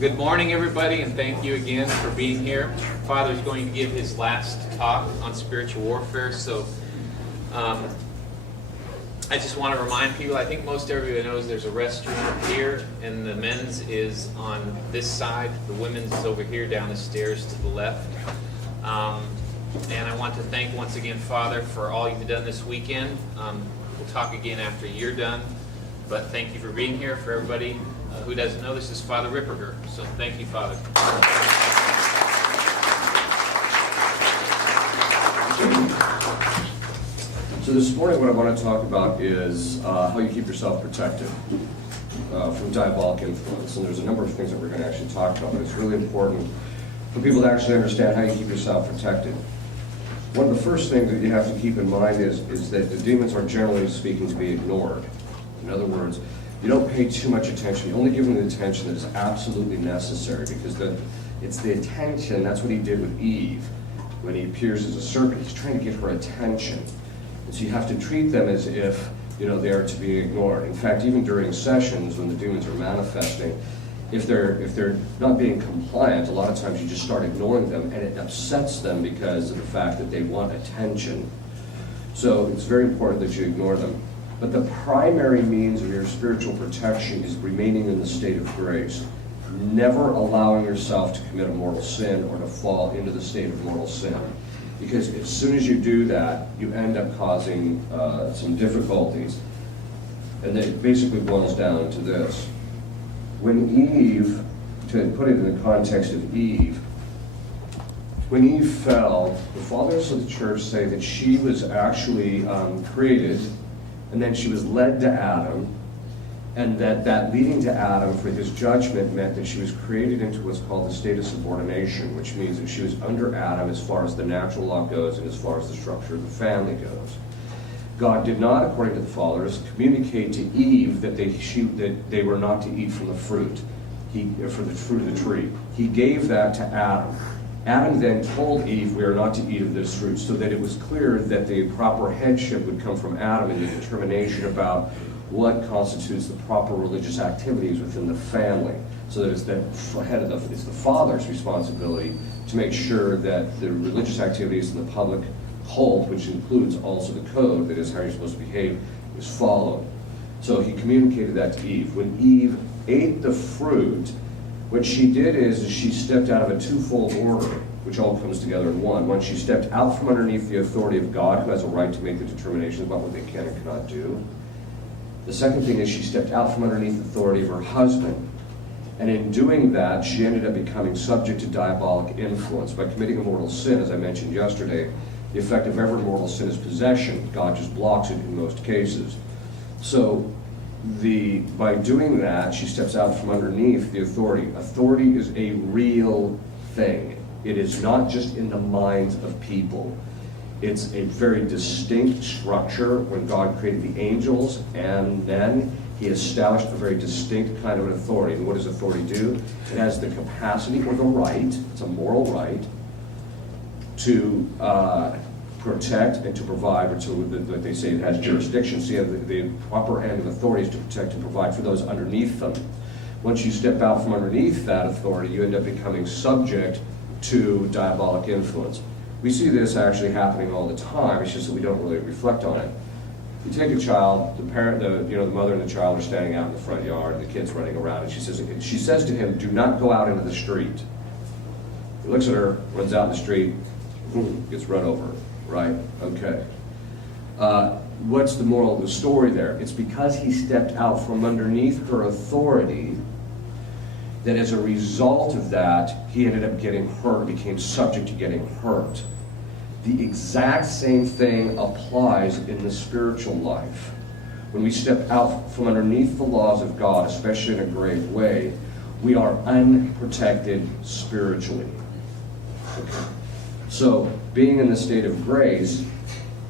Good morning, everybody, and thank you again for being here. Father's going to give his last talk on spiritual warfare, so I just want to remind people, I think most everybody knows there's a restroom here, and the men's is on this side, the women's is over here down the stairs to the left. And I want to thank once again, Father, for all you've done this weekend. We'll talk again after you're done, but thank you for being here. For everybody who doesn't know, this is Father Ripperger, so thank you, Father. So this morning what I want to talk about is how you keep yourself protected from diabolic influence. And there's a number of things that we're going to actually talk about, but it's really important for people to actually understand how you keep yourself protected. One of the first things that you have to keep in mind is that the demons are generally speaking to be ignored. In other words, you don't pay too much attention. You only give them the attention that is absolutely necessary, because it's the attention. That's what he did with Eve when he appears as a serpent. He's trying to get her attention. And so you have to treat them as if, they are to be ignored. In fact, even during sessions when the demons are manifesting, if they're not being compliant, a lot of times you just start ignoring them, and it upsets them because of the fact that they want attention. So it's very important that you ignore them. But the primary means of your spiritual protection is remaining in the state of grace, never allowing yourself to commit a mortal sin or to fall into the state of mortal sin. Because as soon as you do that, you end up causing some difficulties. And it basically boils down to this. When Eve, to put it in the context of Eve, when Eve fell, the fathers of the church say that she was actually created, and then she was led to Adam, and that leading to Adam for his judgment meant that she was created into what's called the state of subordination, which means that she was under Adam as far as the natural law goes and as far as the structure of the family goes. God did not, according to the fathers, communicate to Eve that they were not to eat from the fruit, for the fruit of the tree. He gave that to Adam. Adam then told Eve, we are not to eat of this fruit, so that it was clear that the proper headship would come from Adam in the determination about what constitutes the proper religious activities within the family. So that it's it's the father's responsibility to make sure that the religious activities in the public cult, which includes also the code, that is how you're supposed to behave, is followed. So he communicated that to Eve. When Eve ate the fruit, what she did is she stepped out of a twofold order, which all comes together in one. One, she stepped out from underneath the authority of God, who has a right to make the determinations about what they can and cannot do. The second thing is she stepped out from underneath the authority of her husband. And in doing that, she ended up becoming subject to diabolic influence. By committing a mortal sin, as I mentioned yesterday, the effect of every mortal sin is possession. God just blocks it in most cases. So by doing that, she steps out from underneath the authority. Authority is a real thing. It is not just in the minds of people. It's a very distinct structure. When God created the angels and men, he established a very distinct kind of an authority. And what does authority do? It has the capacity or the right, it's a moral right, to protect and to provide, or to, what they say, it has jurisdiction. So you have the proper end of authorities to protect and provide for those underneath them. Once you step out from underneath that authority, you end up becoming subject to diabolic influence. We see this actually happening all the time. It's just that we don't really reflect on it. You take a child, the parent, the mother and the child are standing out in the front yard, and the kid's running around, and she says to him, "Do not go out into the street." He looks at her, runs out in the street, gets run over. Right? Okay. What's the moral of the story there? It's because he stepped out from underneath her authority that as a result of that, he ended up getting hurt, became subject to getting hurt. The exact same thing applies in the spiritual life. When we step out from underneath the laws of God, especially in a grave way, we are unprotected spiritually. Okay. So, being in the state of grace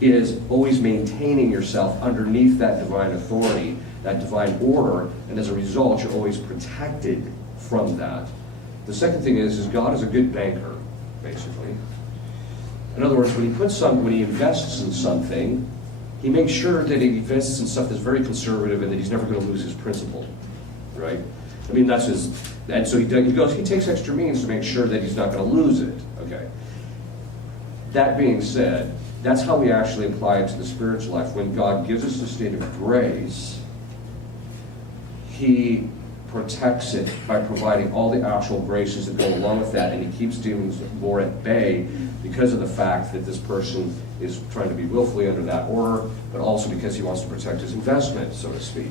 is always maintaining yourself underneath that divine authority, that divine order, and as a result, you're always protected from that. The second thing is God is a good banker, basically. In other words, when he invests in something, he makes sure that he invests in stuff that's very conservative and that he's never going to lose his principle, right? I mean, that's his And so he takes extra means to make sure that he's not going to lose it. Okay. That being said, that's how we actually apply it to the spiritual life. When God gives us a state of grace, He protects it by providing all the actual graces that go along with that, and He keeps demons more at bay because of the fact that this person is trying to be willfully under that order, but also because he wants to protect his investment, so to speak.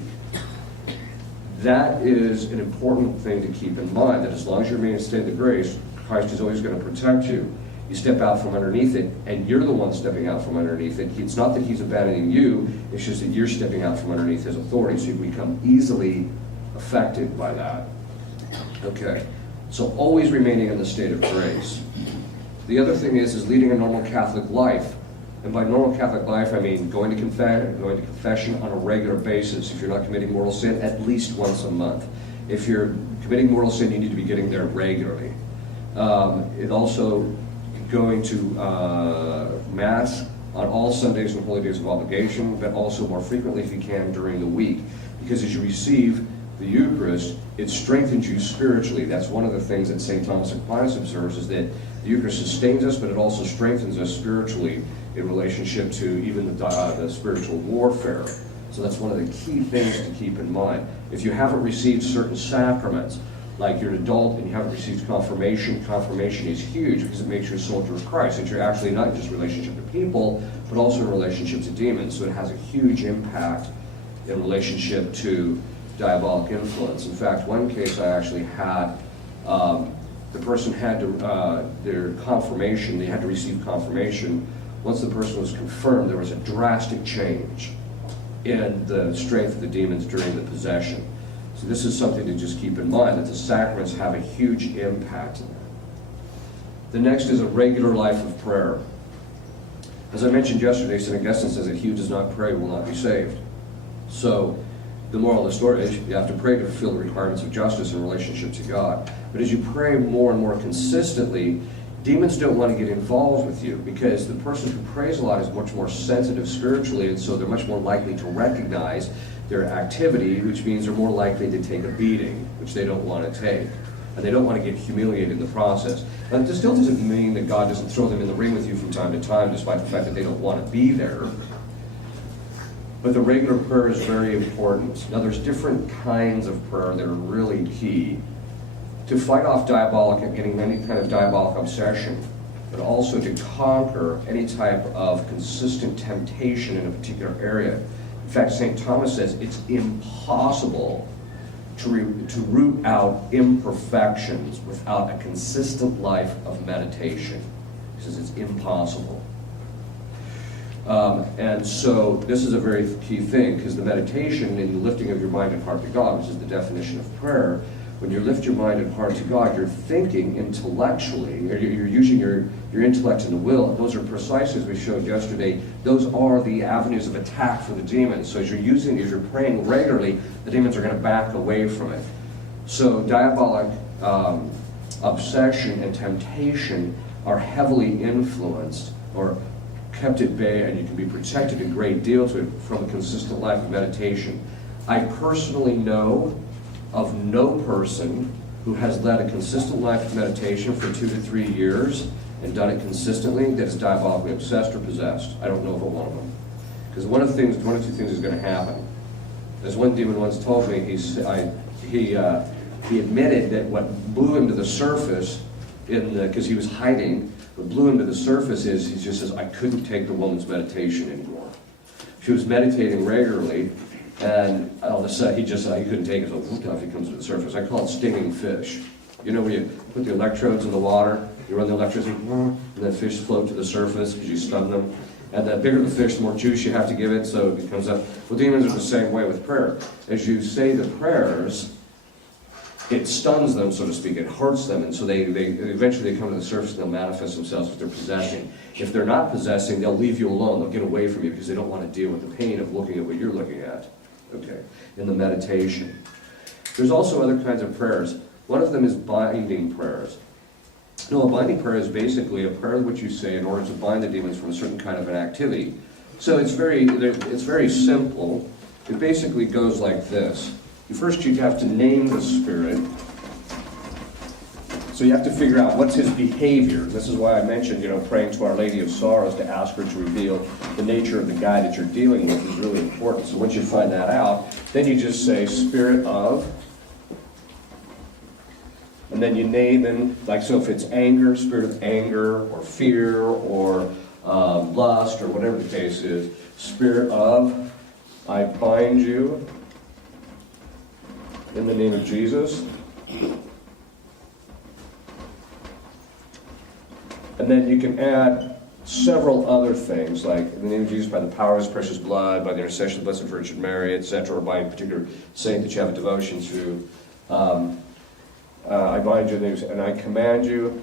That is an important thing to keep in mind, that as long as you're being in a state of grace, Christ is always going to protect you. You step out from underneath it, and you're the one stepping out from underneath it. It's not that He's abandoning you, it's just that you're stepping out from underneath His authority, so you become easily affected by that. Okay, so always remaining in the state of grace. The other thing is leading a normal Catholic life. And by normal Catholic life, I mean going to confession on a regular basis. If you're not committing mortal sin, at least once a month. If you're committing mortal sin, you need to be getting there regularly. It also going to Mass on all Sundays and holy days of obligation, but also more frequently if you can during the week. Because as you receive the Eucharist, it strengthens you spiritually. That's one of the things that St. Thomas Aquinas observes, is that the Eucharist sustains us, but it also strengthens us spiritually in relationship to even the spiritual warfare. So that's one of the key things to keep in mind. If you haven't received certain sacraments, like you're an adult and you haven't received confirmation, confirmation is huge because it makes you a soldier of Christ. And you're actually not just relationship to people, but also in relationship to demons. So it has a huge impact in relationship to diabolic influence. In fact, one case I actually had, the person had to, their confirmation, they had to receive confirmation. Once the person was confirmed, there was a drastic change in the strength of the demons during the possession. So this is something to just keep in mind, that the sacraments have a huge impact in that. The next is a regular life of prayer. As I mentioned yesterday, St. Augustine says that he who does not pray will not be saved. So the moral of the story is you have to pray to fulfill the requirements of justice in relationship to God. But as you pray more and more consistently, demons don't want to get involved with you, because the person who prays a lot is much more sensitive spiritually, and so they're much more likely to recognize their activity, which means they're more likely to take a beating, which they don't want to take. And they don't want to get humiliated in the process. But this still doesn't mean that God doesn't throw them in the ring with you from time to time, despite the fact that they don't want to be there. But the regular prayer is very important. Now, there's different kinds of prayer that are really key to fight off diabolic and getting any kind of diabolic obsession, but also to conquer any type of consistent temptation in a particular area. In fact, St. Thomas says it's impossible to root out imperfections without a consistent life of meditation. He says it's impossible. And so this is a very key thing, because the meditation and the lifting of your mind and heart to God, which is the definition of prayer, when you lift your mind and heart to God, you're thinking intellectually, or you're using your intellect and the will. Those are precisely, as we showed yesterday, those are the avenues of attack for the demons. So as you're praying regularly, the demons are going to back away from it. So diabolic obsession and temptation are heavily influenced or kept at bay, and you can be protected a great deal from a consistent life of meditation. I personally know of no person who has led a consistent life of meditation for 2 to 3 years and done it consistently that is diabolically obsessed or possessed. I don't know of one of them. Because one of two things is going to happen. As one demon once told me, he admitted that what blew him to the surface, because he was hiding, what blew him to the surface is, he just says, I couldn't take the woman's meditation anymore. She was meditating regularly, and all of a sudden, he couldn't take it, so whoop, off he comes to the surface. I call it stinging fish. You know, when you put the electrodes in the water, you run the electrodes, and then fish float to the surface because you stun them. And the bigger the fish, the more juice you have to give it, so it comes up. Well, demons are the same way with prayer. As you say the prayers, it stuns them, so to speak. It hurts them, and so they eventually come to the surface and they'll manifest themselves if they're possessing. If they're not possessing, they'll leave you alone. They'll get away from you because they don't want to deal with the pain of looking at what you're looking at. Okay, in the meditation. There's also other kinds of prayers. One of them is binding prayers. No, a binding prayer is basically a prayer which you say in order to bind the demons from a certain kind of an activity. So it's very simple. It basically goes like this. First, you have to name the spirit. So you have to figure out what's his behavior. This is why I mentioned, praying to Our Lady of Sorrows to ask her to reveal the nature of the guy that you're dealing with is really important. So once you find that out, then you just say, Spirit of, and then you name him, like, so if it's anger, spirit of anger, or fear, or lust, or whatever the case is, Spirit of, I bind you in the name of Jesus. And then you can add several other things, like in the name of Jesus, by the power of his precious blood, by the intercession of the Blessed Virgin Mary, etc., or by a particular saint that you have a devotion to. I bind you, and I command you,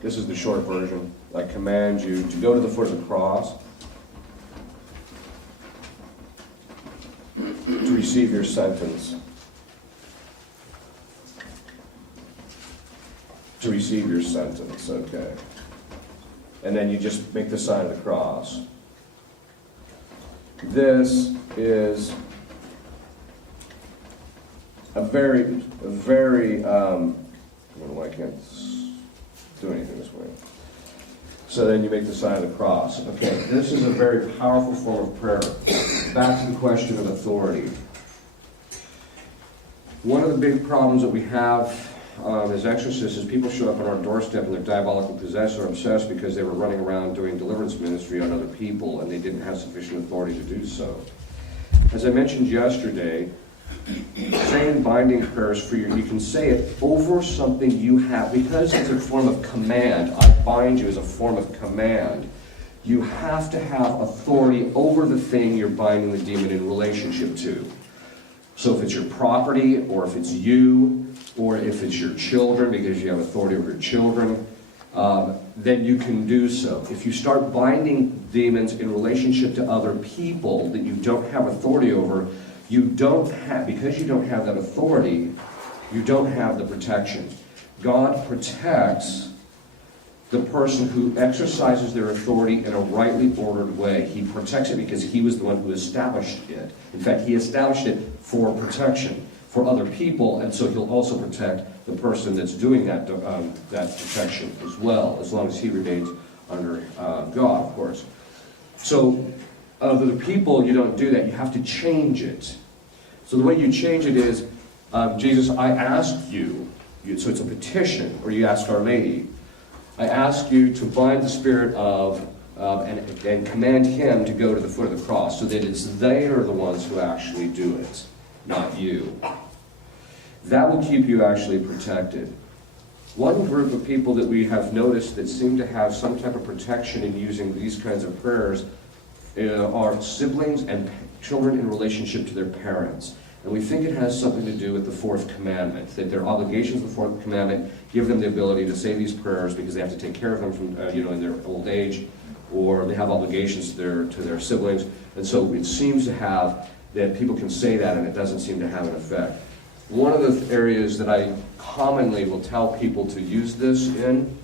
this is the short version, I command you to go to the foot of the cross, to receive your sentence. To receive your sentence, okay. And then you just make the sign of the cross. This is a very, I don't know why I can't do anything this way. So then you make the sign of the cross. Okay, this is a very powerful form of prayer. Back to the question of authority. One of the big problems that we have as exorcists is people show up on our doorstep and they're diabolically possessed or obsessed because they were running around doing deliverance ministry on other people and they didn't have sufficient authority to do so. As I mentioned yesterday, saying binding prayers for you can say it over something you have, because it's a form of command. I bind you as a form of command. You have to have authority over the thing you're binding the demon in relationship to. So if it's your property, or if it's you, or if it's your children, because you have authority over your children, then you can do so. If you start binding demons in relationship to other people that you don't have authority over, you don't have, because you don't have that authority, you don't have the protection. God protects the person who exercises their authority in a rightly ordered way. He protects it because he was the one who established it. In fact, he established it for protection for other people, and so he'll also protect the person that's doing that protection as well, as long as he remains under God, of course. So, other people, you don't do that. You have to change it. So the way you change it is, Jesus, I ask you, so it's a petition, or you ask Our Lady, I ask you to bind the spirit of, and command him to go to the foot of the cross, so that it's they are the ones who actually do it, not you. That will keep you actually protected. One group of people that we have noticed that seem to have some type of protection in using these kinds of prayers are siblings and children in relationship to their parents. And we think it has something to do with the fourth commandment, that their obligations of the fourth commandment give them the ability to say these prayers because they have to take care of them from, in their old age, or they have obligations to their siblings. And so it seems to have that people can say that and it doesn't seem to have an effect. One of the areas that I commonly will tell people to use this in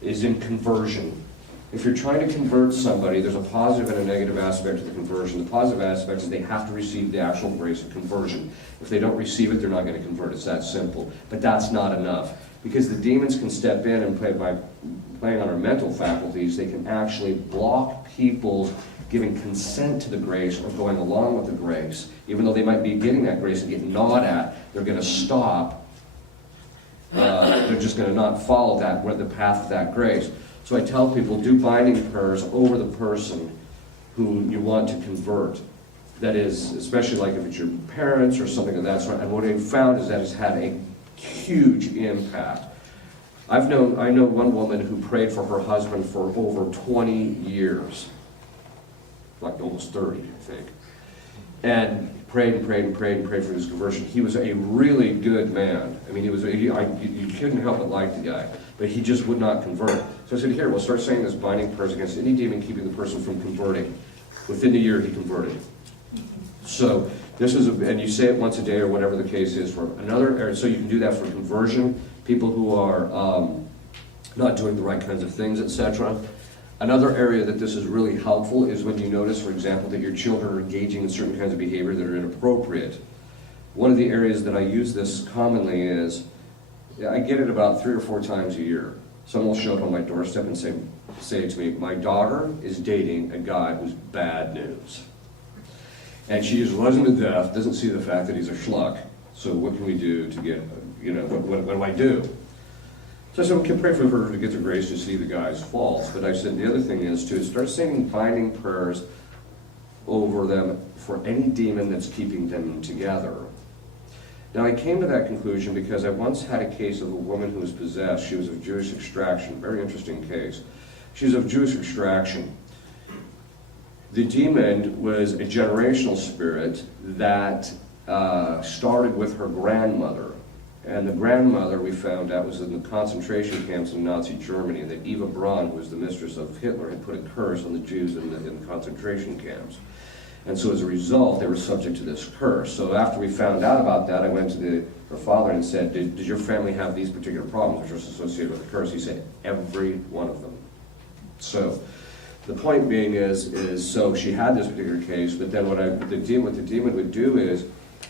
is in conversion. If you're trying to convert somebody, there's a positive and a negative aspect to the conversion. The positive aspect is they have to receive the actual grace of conversion. If they don't receive it, they're not going to convert. It's that simple. But that's not enough. Because the demons can step in and by playing on our mental faculties, they can actually block people's giving consent to the grace or going along with the grace. Even though they might be getting that grace and getting gnawed at, they're going to stop. They're just going to not follow the path of that grace. So I tell people, do binding prayers over the person who you want to convert. That is, especially like if it's your parents or something of that sort. And what I've found is that it's had a huge impact. I know one woman who prayed for her husband for over 20 years. Like almost 30, I think. And prayed and prayed and prayed and prayed for his conversion. He was a really good man. I mean, you couldn't help but like the guy. But he just would not convert. So I said, here, we'll start saying this binding prayers against any demon keeping the person from converting. Within the year, he converted. So this is, and you say it once a day or whatever the case is for another area. So you can do that for conversion, people who are not doing the right kinds of things, etc. Another area that this is really helpful is when you notice, for example, that your children are engaging in certain kinds of behavior that are inappropriate. One of the areas that I use this commonly is I get it about 3 or 4 times a year. Someone will show up on my doorstep and say to me, my daughter is dating a guy who's bad news. And she just loves him to death, doesn't see the fact that he's a schluck. So what can we do to get, what do I do? So I said, we can pray for her to get the grace to see the guy's faults. But I said, the other thing is to start saying binding prayers over them for any demon that's keeping them together. Now I came to that conclusion because I once had a case of a woman who was possessed. She was of Jewish extraction, very interesting case. She was of Jewish extraction. The demon was a generational spirit that started with her grandmother. And the grandmother, we found out, was in the concentration camps in Nazi Germany, and that Eva Braun, who was the mistress of Hitler, had put a curse on the Jews in the concentration camps. And so as a result, they were subject to this curse. So after we found out about that, I went to her father and said, did your family have these particular problems which are associated with the curse? He said, every one of them. So the point being is so she had this particular case, but then what the demon would do is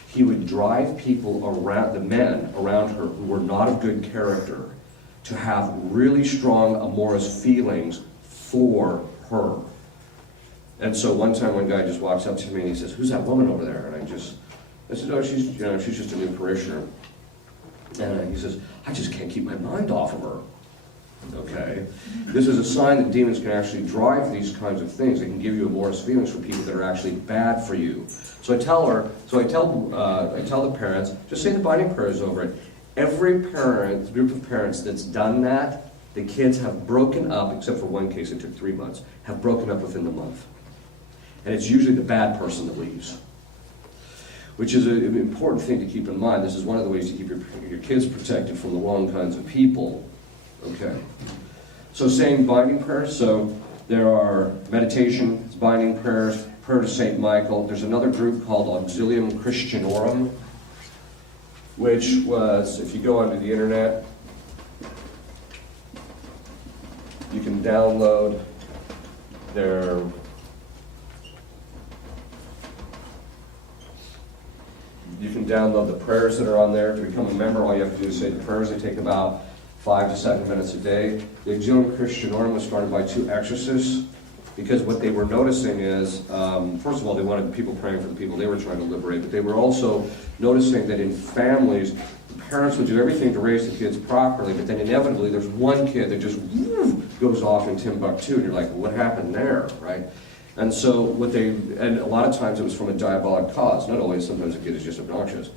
he would drive people around, the men around her who were not of good character, to have really strong amorous feelings for her. And so one time one guy just walks up to me and he says, who's that woman over there? And I said, oh, she's just a new parishioner. And he says, I just can't keep my mind off of her. Okay? This is a sign that demons can actually drive these kinds of things. They can give you amorous feelings for people that are actually bad for you. So I tell the parents, just say the binding prayers over it. Every group of parents that's done that, the kids have broken up, except for one case, it took 3 months, have broken up within the month. And it's usually the bad person that leaves, which is an important thing to keep in mind. This is one of the ways to keep your kids protected from the wrong kinds of people. Okay. So saying binding prayers, so there are meditation, binding prayers, prayer to St. Michael. There's another group called Auxilium Christianorum, which was, if you go onto the internet, you can download their the prayers that are on there. To become a member, all you have to do is say the prayers. They take about 5 to 7 minutes a day. The Auxilium Christianorum was started by 2 exorcists, because what they were noticing is, first of all, they wanted people praying for the people they were trying to liberate, but they were also noticing that in families, the parents would do everything to raise the kids properly, but then inevitably there's one kid that just goes off in Timbuktu, and you're like, what happened there, right? And so and a lot of times it was from a diabolic cause. Not always, sometimes the kid is just obnoxious.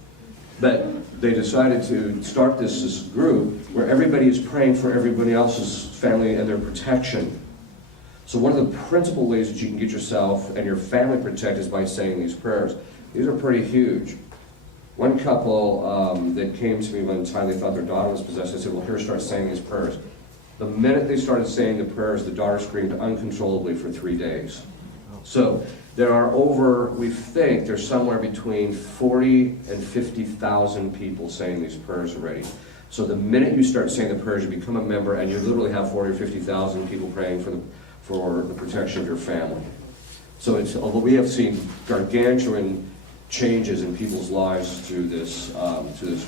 But they decided to start this group where everybody is praying for everybody else's family and their protection. So one of the principal ways that you can get yourself and your family protected is by saying these prayers. These are pretty huge. One couple that came to me one time, they thought their daughter was possessed. I said, well, here, start saying these prayers. The minute they started saying the prayers, the daughter screamed uncontrollably for 3 days. So there are we think there's somewhere between 40 and 50,000 people saying these prayers already. So the minute you start saying the prayers, you become a member, and you literally have 40 or 50,000 people praying for the protection of your family. So we have seen gargantuan changes in people's lives through this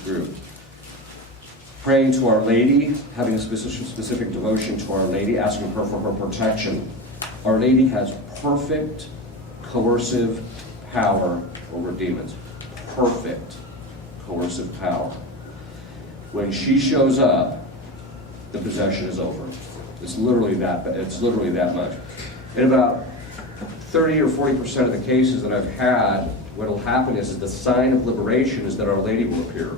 group. Praying to Our Lady, having a specific devotion to Our Lady, asking her for her protection. Our Lady has perfect coercive power over demons. Perfect coercive power. When she shows up, the possession is over. It's literally that much. In about 30 or 40% of the cases that I've had, what will happen is the sign of liberation is that Our Lady will appear.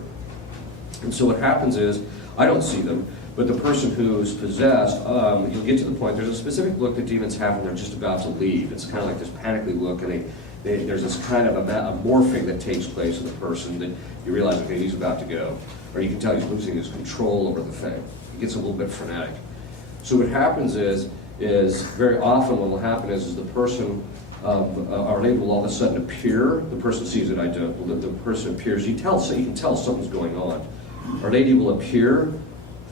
And so what happens is, I don't see them, but the person who's possessed, you'll get to the point, there's a specific look that demons have when they're just about to leave. It's kind of like this panicky look, and there's this kind of a morphing that takes place in the person that you realize, okay, he's about to go. Or you can tell he's losing his control over the thing. He gets a little bit frenetic. So what happens is very often what will happen is the person, Our Lady will all of a sudden appear. The person sees it, I don't. The person appears. You can tell something's going on. Our Lady will appear.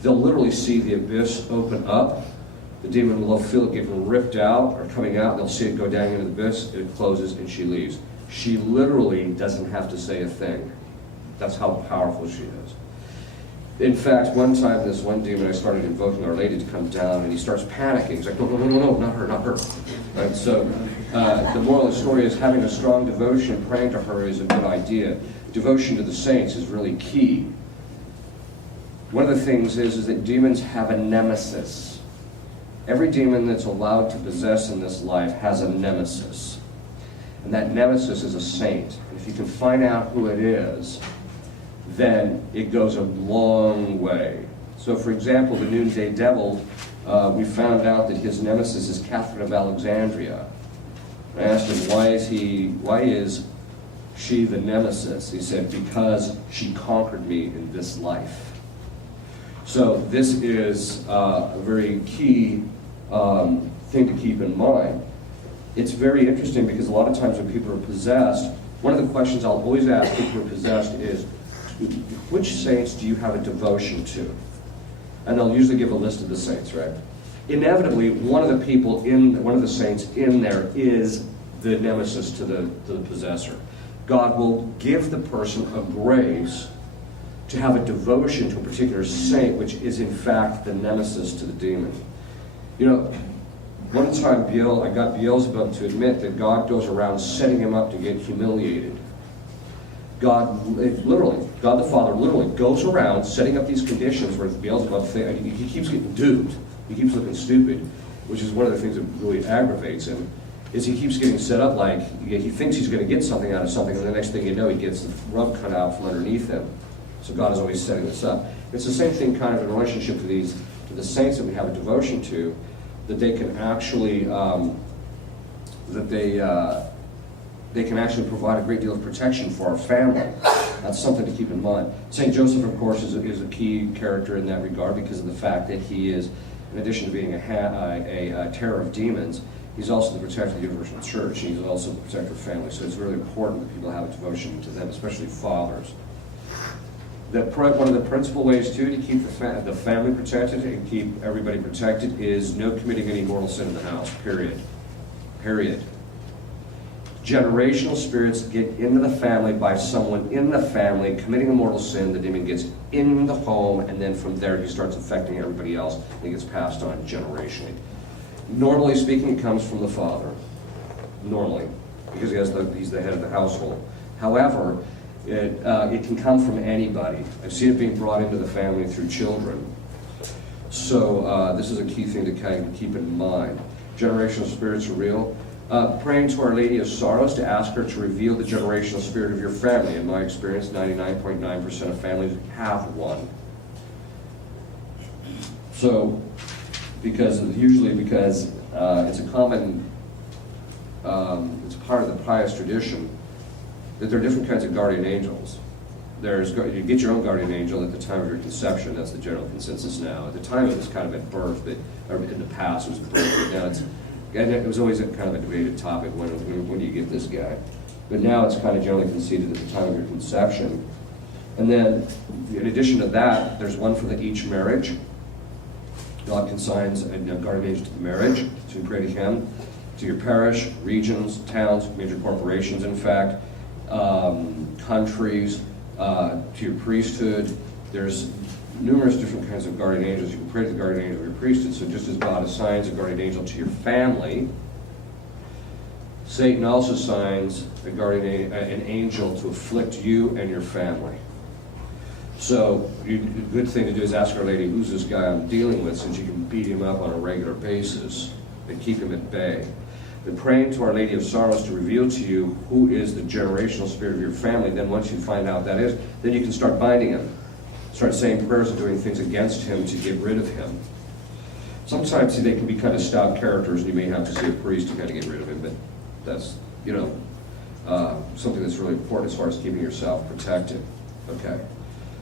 They'll literally see the abyss open up. The demon will feel it getting ripped out or coming out. They'll see it go down into the abyss. It closes and she leaves. She literally doesn't have to say a thing. That's how powerful she is. In fact, one time, this one demon, I started invoking Our Lady to come down, and he starts panicking. He's like, no, no, no, no, no, not her, not her. Right? So the moral of the story is having a strong devotion, praying to her is a good idea. Devotion to the saints is really key. One of the things is that demons have a nemesis. Every demon that's allowed to possess in this life has a nemesis. And that nemesis is a saint. And if you can find out who it is, then it goes a long way. So for example, the noonday devil, we found out that his nemesis is Catherine of Alexandria. I asked him, why is she the nemesis? He said, because she conquered me in this life. So this is a very key thing to keep in mind. It's very interesting because a lot of times when people are possessed, one of the questions I'll always ask people who are possessed is, which saints do you have a devotion to? And they'll usually give a list of the saints, right? Inevitably, one of the saints in there is the nemesis to the possessor. God will give the person a grace to have a devotion to a particular saint, which is in fact the nemesis to the demon. You know, one time I got Beelzebub to admit that God goes around setting him up to get humiliated. God the Father literally goes around setting up these conditions where Beelzebub, he keeps getting duped. He keeps looking stupid, which is one of the things that really aggravates him, is he keeps getting set up like he thinks he's going to get something out of something, and the next thing you know, he gets the rug cut out from underneath him. So God is always setting this up. It's the same thing kind of in relationship to the saints that we have a devotion to, that they can actually, they can actually provide a great deal of protection for our family. That's something to keep in mind. St. Joseph, of course, is a key character in that regard because of the fact that he is, in addition to being a terror of demons, he's also the protector of the universal church. He's also the protector of family. So it's really important that people have a devotion to them, especially fathers. One of the principal ways, too, to keep the family protected and keep everybody protected is no committing any mortal sin in the house, period. Period. Generational spirits get into the family by someone in the family committing a mortal sin. The demon gets in the home, and then from there he starts affecting everybody else, and it gets passed on generationally. Normally speaking, it comes from the father. Normally, because he's the head of the household. However, it can come from anybody. I've seen it being brought into the family through children. So this is a key thing to kind of keep in mind. Generational spirits are real. Praying to Our Lady of Sorrows to ask her to reveal the generational spirit of your family. In my experience, 99.9% of families have one. So, usually because it's a common, it's part of the pious tradition that there are different kinds of guardian angels. You get your own guardian angel at the time of your conception. That's the general consensus now. At the time it was kind of at birth, or in the past it was at birth, but now it was always kind of a debated topic, when do you get this guy? But now it's kind of generally conceded at the time of your conception. And then, in addition to that, there's one for each marriage. God consigns a guardian angel to the marriage, so you pray to him, to your parish, regions, towns, major corporations, in fact, countries, to your priesthood. There's numerous different kinds of guardian angels. You can pray to the guardian angel of your priesthood. So just as God assigns a guardian angel to your family, Satan also assigns an angel to afflict you and your family. So a good thing to do is ask Our Lady, who's this guy I'm dealing with, since you can beat him up on a regular basis and keep him at bay. But praying to Our Lady of Sorrows to reveal to you who is the generational spirit of your family. Then once you find out that is, then you can start binding him. Start saying prayers and doing things against him to get rid of him. Sometimes they can be kind of stout characters, and you may have to see a priest to kind of get rid of him, but that's, something that's really important as far as keeping yourself protected. Okay.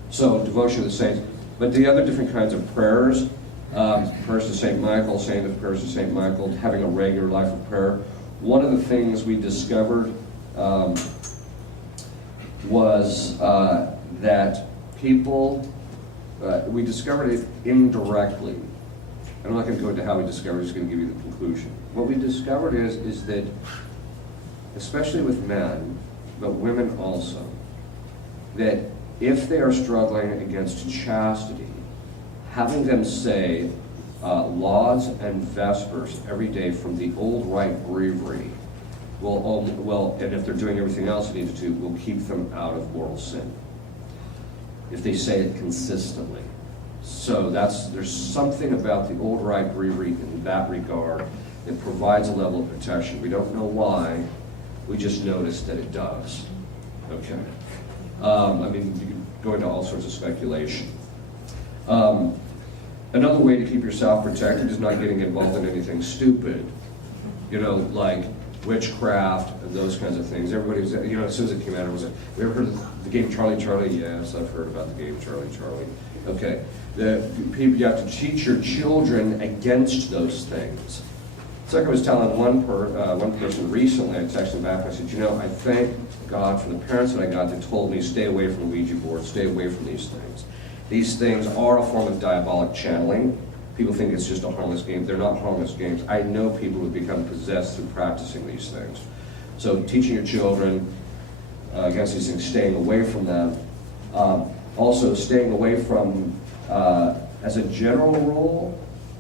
So, devotion to the saints. But the other different kinds of prayers, prayers to St. Michael, saying the prayers to St. Michael, having a regular life of prayer. One of the things we discovered was that people, we discovered it indirectly. I'm not going to go into how we discovered it, I'm just going to give you the conclusion. What we discovered is that, especially with men, but women also, that if they are struggling against chastity, having them say lauds and vespers every day from the old rite breviary will, and if they're doing everything else they need to do, will keep them out of mortal sin. If they say it consistently. So there's something about the old rite breviary in that regard that provides a level of protection. We don't know why, we just noticed that it does. Okay. I mean, you can go into all sorts of speculation. Another way to keep yourself protected is not getting involved in anything stupid. Like witchcraft and those kinds of things. Everybody was, as soon as it came out, it was, have you ever heard of the game Charlie Charlie? Yes, I've heard about the game Charlie Charlie. Okay. You have to teach your children against those things. It's like I was telling one person recently, I texted him back, I said, I thank God for the parents that I got that told me, stay away from the Ouija board, stay away from these things. These things are a form of diabolic channeling. People think it's just a harmless game. They're not harmless games. I know people who become possessed through practicing these things. So teaching your children against these things, staying away from them. Also staying away from, as a general rule,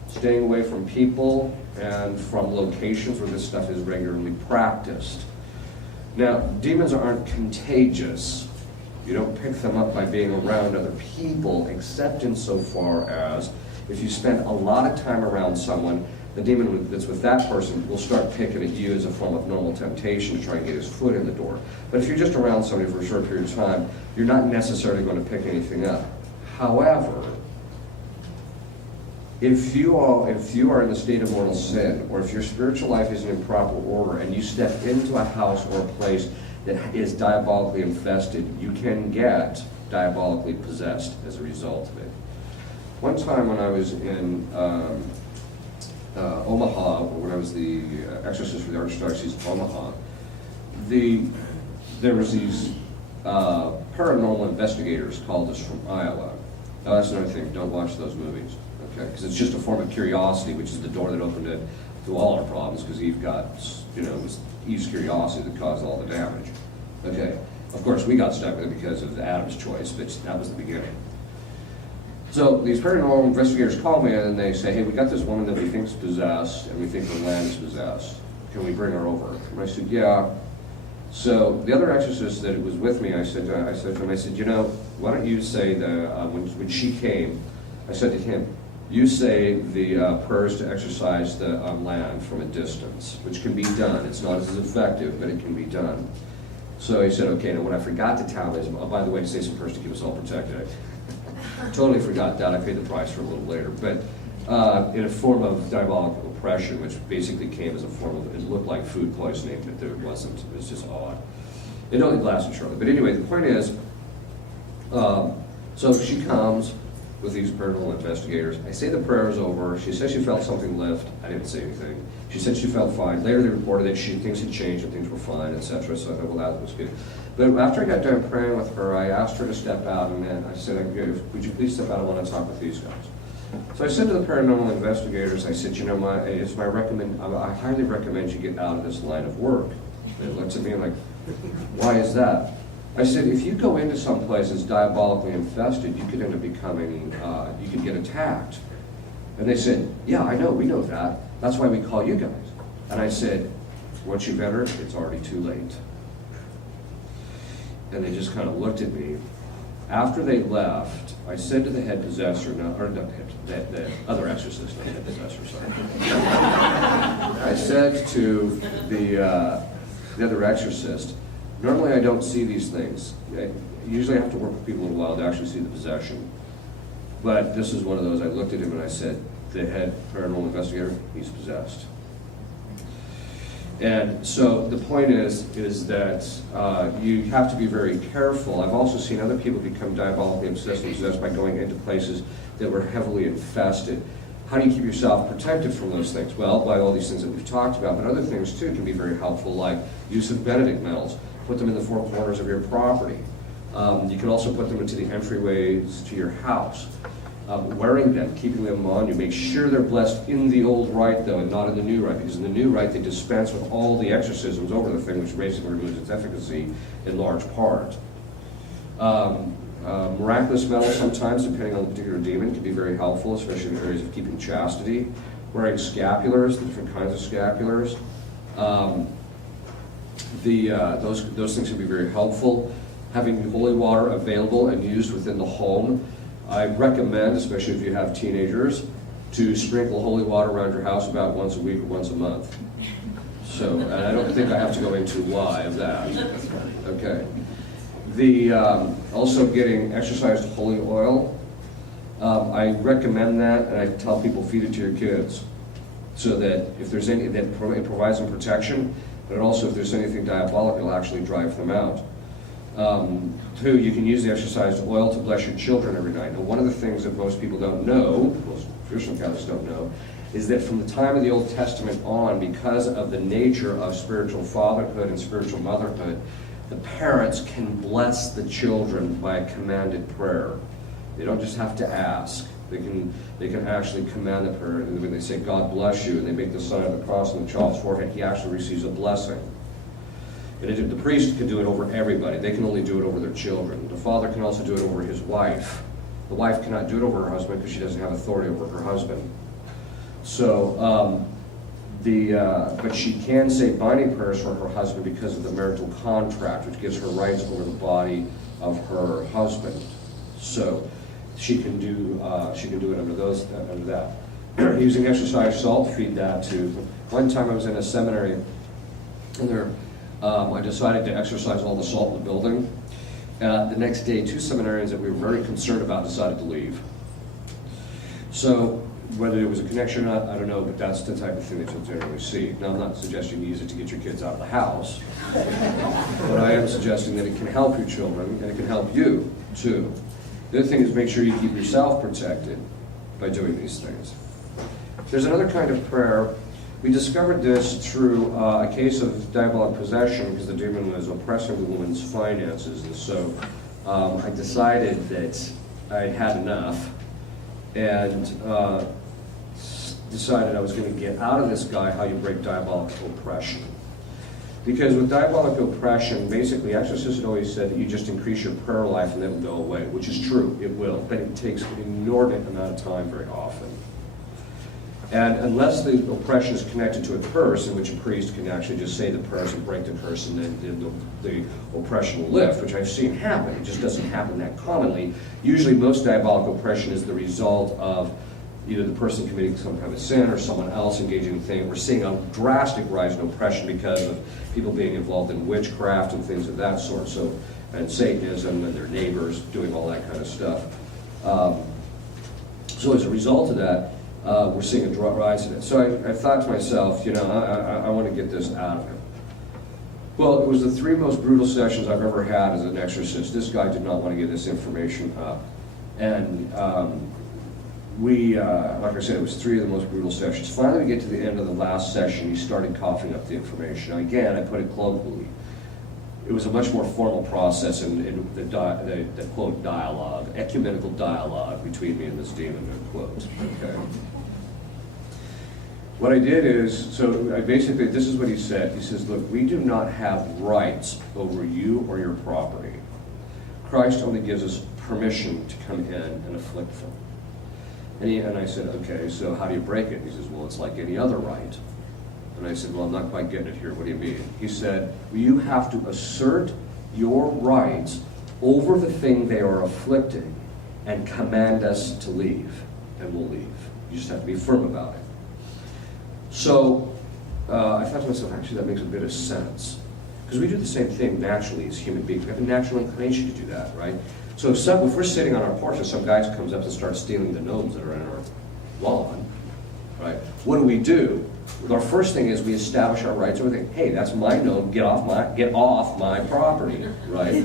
staying away from people and from locations where this stuff is regularly practiced. Now, demons aren't contagious. You don't pick them up by being around other people, except insofar as if you spend a lot of time around someone, the demon that's with that person will start picking at you as a form of normal temptation to try and get his foot in the door. But if you're just around somebody for a short period of time, you're not necessarily going to pick anything up. However, if you are in the state of mortal sin, or if your spiritual life isn't in proper order, and you step into a house or a place that is diabolically infested, you can get diabolically possessed as a result of it. One time when I was in Omaha, when I was the exorcist for the Archdiocese of Omaha, there was these paranormal investigators called us from Iowa. Now that's another thing, don't watch those movies, okay? Because it's just a form of curiosity, which is the door that opened it to all our problems, because Eve got, it was Eve's curiosity that caused all the damage. Okay, of course we got stuck with it because of Adam's choice, but that was the beginning. So these paranormal investigators call me and they say, hey, we got this woman that we think is possessed, and we think her land is possessed. Can we bring her over? And I said, yeah. So the other exorcist that was with me, I said to him, why don't you say when she came, I said to him, you say the prayers to exorcise the land from a distance, which can be done. It's not as effective, but it can be done. So he said, okay, now what I forgot to tell him is, by the way, to say some prayers to keep us all protected. I totally forgot that. I paid the price for it a little later. But in a form of diabolical oppression, which basically came as a form of, it looked like food poisoning, but there wasn't. It was just odd. It only lasted shortly. But anyway, the point is, so she comes with these paranormal investigators. I say the prayer is over. She says she felt something lift. I didn't say anything. She said she felt fine. Later they reported that things had changed and things were fine, etc. So I thought, well, that was good. But after I got done praying with her, I asked her to step out, and then I said, would you please step out? I want to talk with these guys. So I said to the paranormal investigators, I said, I highly recommend you get out of this line of work. They looked at me and like, why is that? I said, if you go into some place that's diabolically infested, you could end up you could get attacked. And they said, yeah, I know, we know that. That's why we call you guys. And I said, once you've entered, it's already too late. And they just kind of looked at me. After they left, I said to the head possessor, the other exorcist, not the head possessor, sorry. I said to the other exorcist, normally I don't see these things. Usually I have to work with people a while to actually see the possession. But this is one of those. I looked at him and I said, the head paranormal investigator, he's possessed. And so the point is that you have to be very careful. I've also seen other people become diabolically obsessed and possessed by going into places that were heavily infested. How do you keep yourself protected from those things? Well, by all these things that we've talked about, but other things too can be very helpful, like use of Benedict metals. Put them in the four corners of your property. You can also put them into the entryways to your house. Wearing them, keeping them on you. Make sure they're blessed in the old rite, though, and not in the new rite, because in the new rite they dispense with all the exorcisms over the thing, which basically removes its efficacy in large part. Miraculous metals sometimes, depending on the particular demon, can be very helpful, especially in areas of keeping chastity. Wearing scapulars, the different kinds of scapulars. Those things can be very helpful. Having holy water available and used within the home. I recommend, especially if you have teenagers, to sprinkle holy water around your house about once a week or once a month. So, and I don't think I have to go into why of that. Okay. Also getting exorcised holy oil. I recommend that, and I tell people feed it to your kids, so that if there's any, that it provides them protection, but also if there's anything diabolic, it'll actually drive them out. 2, you can use the exorcised oil to bless your children every night. Now, one of the things that most people don't know, most traditional Catholics don't know, is that from the time of the Old Testament on, because of the nature of spiritual fatherhood and spiritual motherhood, the parents can bless the children by a commanded prayer. They don't just have to ask. They can actually command the prayer. And when they say, God bless you, and they make the sign of the cross on the child's forehead, he actually receives a blessing. And the priest can do it over everybody. They can only do it over their children. The father can also do it over his wife. The wife cannot do it over her husband because she doesn't have authority over her husband. So, but she can say binding prayers for her husband because of the marital contract, which gives her rights over the body of her husband. So she can do it under that. Using exercise salt, feed that to. One time I was in a seminary, and there. I decided to exercise all the salt in the building. The next day, 2 seminarians that we were very concerned about decided to leave. So whether it was a connection or not, I don't know, but that's the type of thing that you'll generally see. Now, I'm not suggesting you use it to get your kids out of the house, but I am suggesting that it can help your children, and it can help you, too. The other thing is make sure you keep yourself protected by doing these things. There's another kind of prayer. We discovered this through a case of diabolic possession because the demon was oppressing the woman's finances. And so I decided that I had enough and decided I was going to get out of this guy how you break diabolic oppression. Because with diabolic oppression, basically, exorcists had always said that you just increase your prayer life and it will go away, which is true, it will, but it takes an inordinate amount of time very often. And unless the oppression is connected to a curse, in which a priest can actually just say the prayers and break the curse, and then the oppression will lift, which I've seen happen. It just doesn't happen that commonly. Usually most diabolic oppression is the result of either the person committing some kind of sin or someone else engaging in the thing. We're seeing a drastic rise in oppression because of people being involved in witchcraft and things of that sort. So, and Satanism and their neighbors doing all that kind of stuff. So as a result of that, we're seeing a rise in it. So I thought to myself, you know, I want to get this out of him. Well, it was the 3 most brutal sessions I've ever had as an exorcist. This guy did not want to give this information up. And like I said, it was 3 of the most brutal sessions. Finally, we get to the end of the last session, he started coughing up the information. Again, I put it colloquially. It was a much more formal process in the quote, dialogue, ecumenical dialogue between me and this demon, quote. Okay. What I did is, so I basically, this is what he said. He says, look, we do not have rights over you or your property. Christ only gives us permission to come in and afflict them. And I said, okay, so how do you break it? He says, well, it's like any other right. And I said, well, I'm not quite getting it here. What do you mean? He said, well, you have to assert your rights over the thing they are afflicting and command us to leave, and we'll leave. You just have to be firm about it. So I thought to myself, actually, that makes a bit of sense. Because we do the same thing naturally as human beings. We have a natural inclination to do that, right? So if we're sitting on our porch and some guy comes up and starts stealing the gnomes that are in our lawn, right? What do? Our first thing is we establish our rights. We think, hey, that's my gnome. Get off my property, right?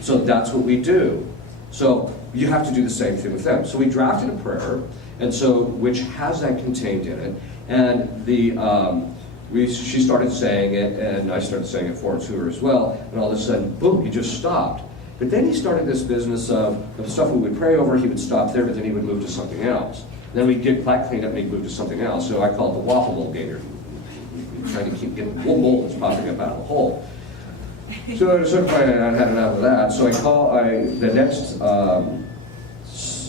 So that's what we do. So you have to do the same thing with them. So we drafted a prayer, and so which has that contained in it, and she started saying it, and I started saying it for her as well, and all of a sudden, boom, he just stopped. But then he started this business of the stuff we would pray over, he would stop there, but then he would move to something else. Then we'd get that cleaned up and he'd move to something else. So I call it the waffle bowl gator. Trying to keep getting bullets popping up out of the hole. So at a certain point, I had enough of that. So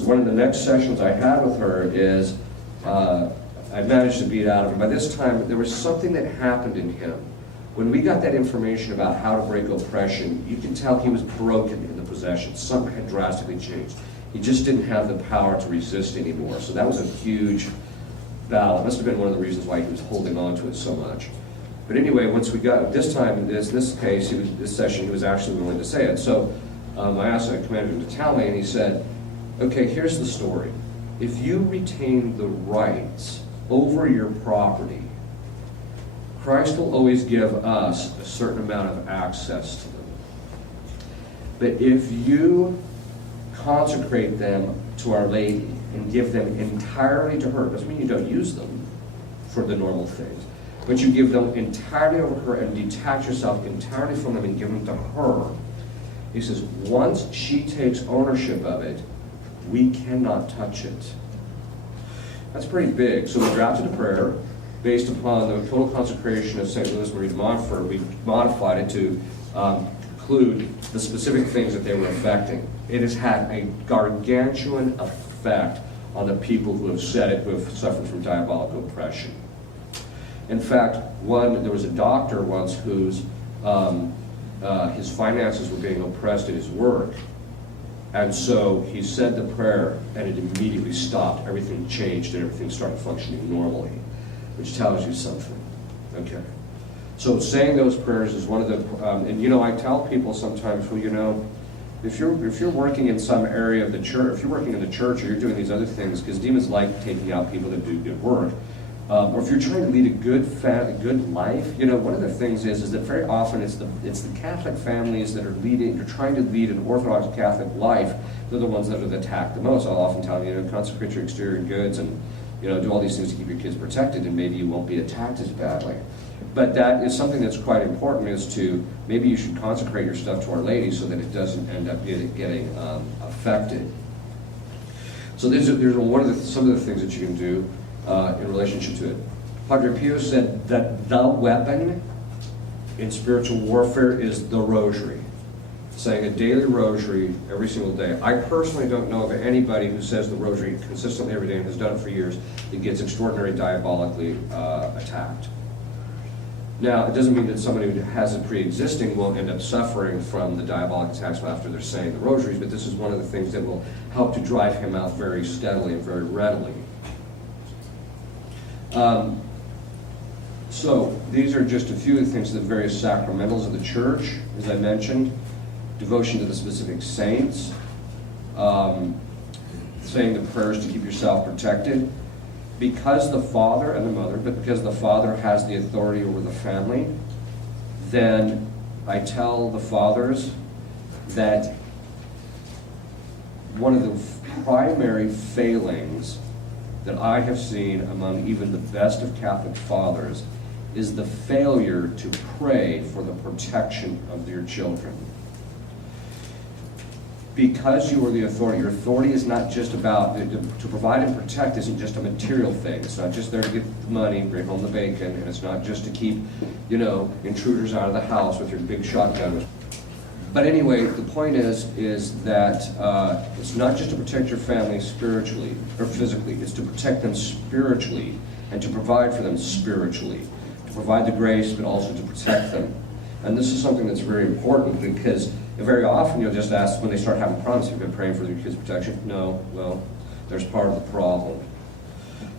one of the next sessions I had with her is, I managed to beat out of him. By this time, there was something that happened in him. When we got that information about how to break oppression, you can tell he was broken in the possession. Something had drastically changed. He just didn't have the power to resist anymore. So that was a huge battle. It must have been one of the reasons why he was holding on to it so much. But anyway, once we got, this time, in this case, this session, he was actually willing to say it. So I commanded him to tell me, and he said, okay, here's the story. If you retain the rights over your property, Christ will always give us a certain amount of access to them. But if you consecrate them to Our Lady and give them entirely to her, doesn't mean you don't use them for the normal things, but you give them entirely over her and detach yourself entirely from them and give them to her. He says, once she takes ownership of it, we cannot touch it. That's pretty big. So we drafted a prayer based upon the total consecration of St. Louis Marie de Montfort. We modified it to include the specific things that they were affecting. It has had a gargantuan effect on the people who have said it, who have suffered from diabolical oppression. In fact, there was a doctor once whose his finances were being oppressed at his work. And so he said the prayer, and it immediately stopped. Everything changed, and everything started functioning normally, which tells you something. Okay. So saying those prayers is one of the, and I tell people sometimes, well, if you're working in some area of the church, if you're working in the church or you're doing these other things, because demons like taking out people that do good work, or if you're trying to lead a good life, one of the things is that very often it's the Catholic families that are trying to lead an Orthodox Catholic life. They're the ones that are attacked the most. I'll often tell them, consecrate your exterior goods and do all these things to keep your kids protected, and maybe you won't be attacked as badly. But that is something that's quite important, is to maybe you should consecrate your stuff to Our Lady so that it doesn't end up getting affected. So there's some of the things that you can do in relationship to it. Padre Pio said that the weapon in spiritual warfare is the rosary. Saying a daily rosary every single day. I personally don't know of anybody who says the rosary consistently every day and has done it for years that gets extraordinarily diabolically attacked. Now, it doesn't mean that somebody who has it pre-existing won't end up suffering from the diabolic attacks after they're saying the rosaries, but this is one of the things that will help to drive him out very steadily and very readily. So these are just a few of the things, the various sacramentals of the church, as I mentioned. Devotion to the specific saints, saying the prayers to keep yourself protected. Because the father and the mother, but because the father has the authority over the family, then I tell the fathers that one of the primary failings that I have seen among even the best of Catholic fathers is the failure to pray for the protection of your children. Because you are the authority, your authority is not just about, to provide and protect isn't just a material thing. It's not just there to get the money, bring home the bacon, and it's not just to keep, intruders out of the house with your big shotgun. But anyway, the point is that it's not just to protect your family spiritually or physically, it's to protect them spiritually and to provide for them spiritually, to provide the grace, but also to protect them. And this is something that's very important, because very often you'll just ask when they start having problems, have you been praying for your kids' protection? No. Well, there's part of the problem.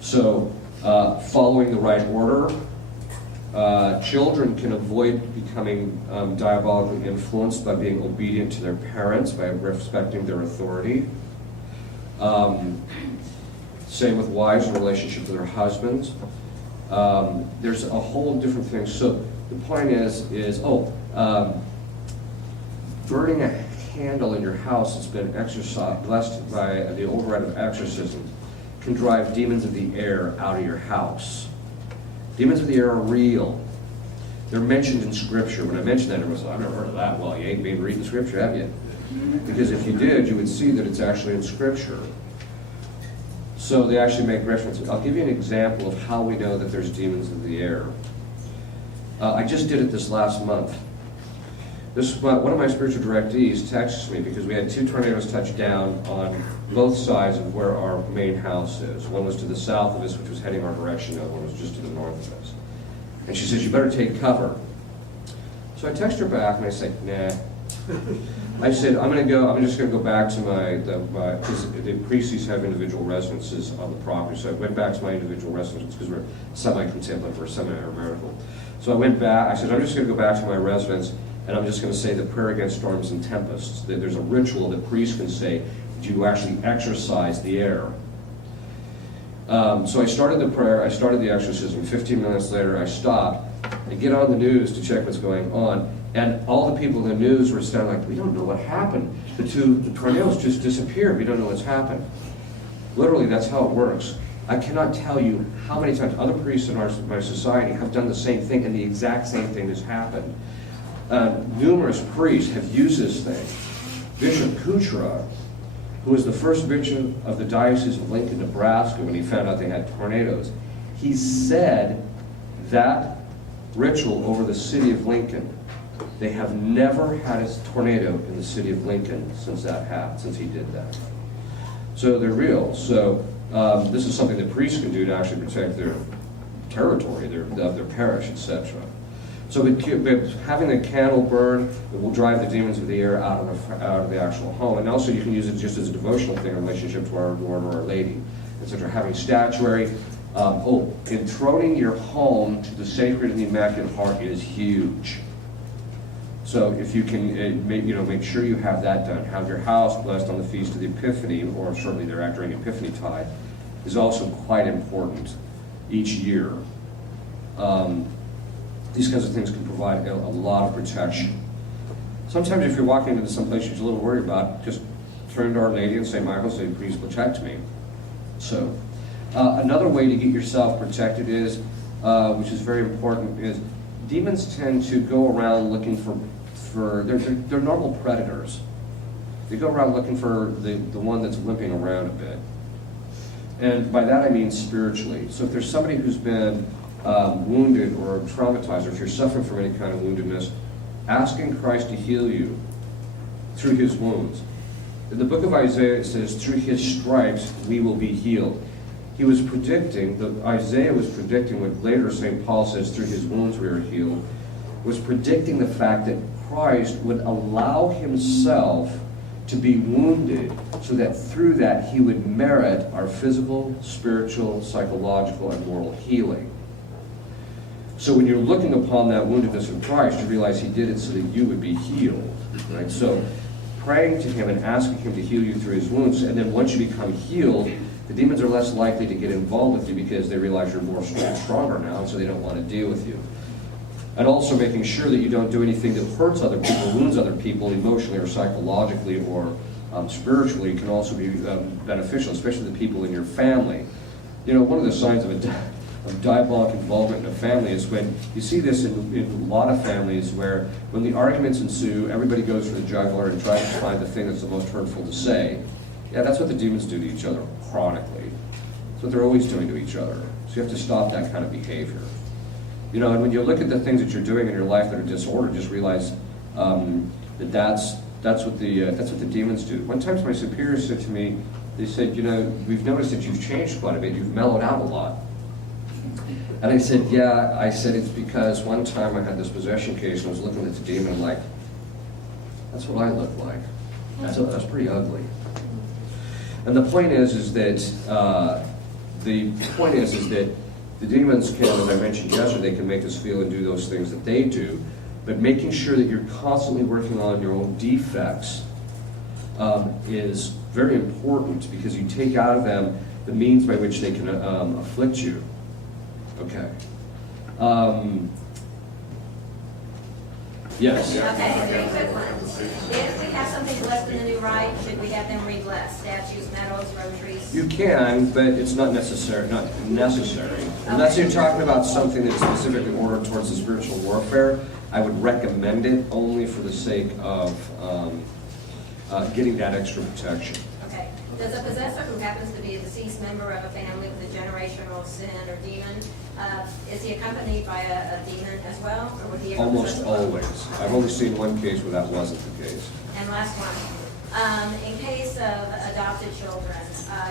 So following the right order, children can avoid becoming diabolically influenced by being obedient to their parents, by respecting their authority. Same with wives in relationship to their husbands. There's a whole different thing. So the point is burning a candle in your house that's been blessed by the override of exorcism can drive demons of the air out of your house. Demons of the air are real. They're mentioned in Scripture. When I mentioned that, everyone said, I've never heard of that. Well, you ain't been reading Scripture, have you? Because if you did, you would see that it's actually in Scripture. So they actually make references. I'll give you an example of how we know that there's demons of the air. I just did it this last month. one of my spiritual directees texts me because we had 2 tornadoes touch down on both sides of where our main house is. One was to the south of us, which was heading our direction, the other one was just to the north of us. And she says, you better take cover. So I text her back and I say, nah. I said, I'm just going to go back to because the priests have individual residences on the property. So I went back to my individual residence because we're semi-contemplative or semi-heretical. So I went back, I said, I'm just going to go back to my residence and I'm just going to say the prayer against storms and tempests. There's a ritual that priests can say to actually exorcise the air. So I started the prayer, I started the exorcism. 15 minutes later, I stopped. I get on the news to check what's going on. And all the people in the news were standing like, we don't know what happened. The tornadoes just disappeared. We don't know what's happened. Literally, that's how it works. I cannot tell you how many times other priests in my society have done the same thing, and the exact same thing has happened. Numerous priests have used this thing. Bishop Kuchera, who was the first bishop of the Diocese of Lincoln, Nebraska, when he found out they had tornadoes, he said that ritual over the city of Lincoln. They have never had a tornado in the city of Lincoln since that happened, since he did that. So they're real. So this is something that priests can do to actually protect their territory, their parish, etc. So having the candle burn, it will drive the demons of the air out of the actual home. And also you can use it just as a devotional thing in relationship to our Lord or Our Lady, etc. Having statuary. Enthroning your home to the Sacred and the Immaculate Heart is huge. So if you can make sure you have that done. Have your house blessed on the Feast of the Epiphany, or shortly thereafter during Epiphany tide, is also quite important each year. These kinds of things can provide a lot of protection. Sometimes if you're walking into some place you're a little worried about, just turn to Our Lady and say, Michael, say, please protect me. So another way to get yourself protected is, which is very important, is demons tend to go around looking for they're normal predators. They go around looking for the one that's limping around a bit. And by that I mean spiritually. So if there's somebody who's been wounded or traumatized, or if you're suffering from any kind of woundedness, asking Christ to heal you through his wounds. In the book of Isaiah it says, through his stripes we will be healed. He was predicting, Isaiah was predicting what later St. Paul says, through his wounds we are healed, was predicting the fact that Christ would allow himself to be wounded so that through that he would merit our physical, spiritual, psychological, and moral healing. So when you're looking upon that woundedness in Christ, you realize he did it so that you would be healed. Right? So praying to him and asking him to heal you through his wounds, and then once you become healed, the demons are less likely to get involved with you because they realize you're more stronger now, and so they don't want to deal with you. And also making sure that you don't do anything that hurts other people, wounds other people emotionally or psychologically or spiritually can also be beneficial, especially the people in your family. You know, one of the signs of diabolic involvement in a family is when you see this in a lot of families where when the arguments ensue, everybody goes for the jugular and tries to find the thing that's the most hurtful to say. Yeah, that's what the demons do to each other chronically. That's what they're always doing to each other. So you have to stop that kind of behavior. You know, and when you look at the things that you're doing in your life that are disordered, just realize that's what the demons do. One time my superior said to me, they said, you know, we've noticed that you've changed quite a bit, you've mellowed out a lot. And I said, yeah, it's because one time I had this possession case and I was looking at the demon and I'm like, that's what I look like. That's pretty ugly. And the point is that the demons can, as I mentioned yesterday, can make us feel and do those things that they do, but making sure that you're constantly working on your own defects is very important, because you take out of them the means by which they can afflict you. Okay. Yes. Okay, 3 quick ones. If we have something blessed in the new rite, should we have them re-blessed? Statues, medals, rosaries? You can, but it's not necessary. Unless you're talking about something that's specifically ordered towards the spiritual warfare, I would recommend it only for the sake of getting that extra protection. Okay. Does a possessor who happens to be a deceased member of a family with a generational sin or demon, is he accompanied by a demon as well, or would he ever Almost possess one? always. I've only seen one case where that wasn't the case. And last one, in case of adopted children,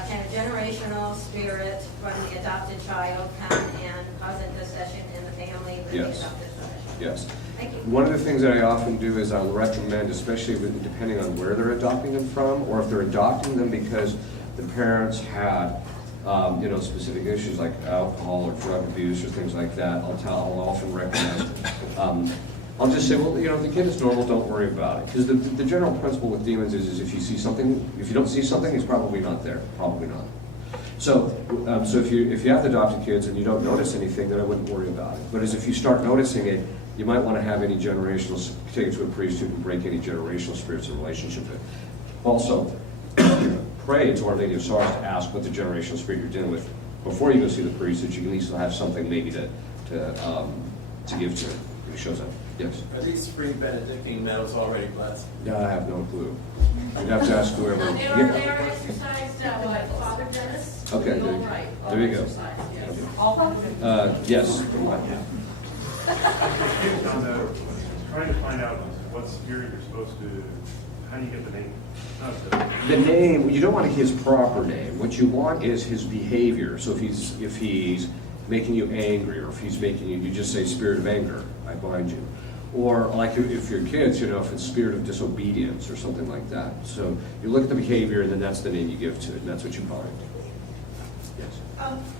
can a generational spirit from the adopted child come and cause intercession in the family with the Yes. adopted child? Yes. Thank you. One of the things that I often do is I'll recommend, especially depending on where they're adopting them from, or if they're adopting them because the parents had, specific issues like alcohol or drug abuse or things like that. I'll often recommend. I'll just say, well, if the kid is normal, don't worry about it. Because the general principle with demons is if you see something, if you don't see something, he's probably not there. Probably not. So if you have adopted kids and you don't notice anything, then I wouldn't worry about it. But as if you start noticing it, you might want to have any generational, take it to a priest who can break any generational spirits in relationship to it. Also, pray to Our Lady of Sorrows to ask what the generational spirit you're dealing with before you go see the priest, that you can at least have something maybe to give to him when he shows up. Yes? Are these free Benedictine medals already blessed? Yeah, I have no clue. You'd have to ask whoever. They are exercised by Father Dennis. Okay, The there- old rite. there you go. Exercised, yes. Okay. All Benedictine. Yes. On the, trying to find out what spirit you're supposed to, how do you get the name? The name, you don't want his proper name. What you want is his behavior. So if he's making you angry, or if he's making you just say spirit of anger, I bind you. Or like if you're kids, if it's spirit of disobedience or something like that. So you look at the behavior and then that's the name you give to it, and that's what you bind. Yes.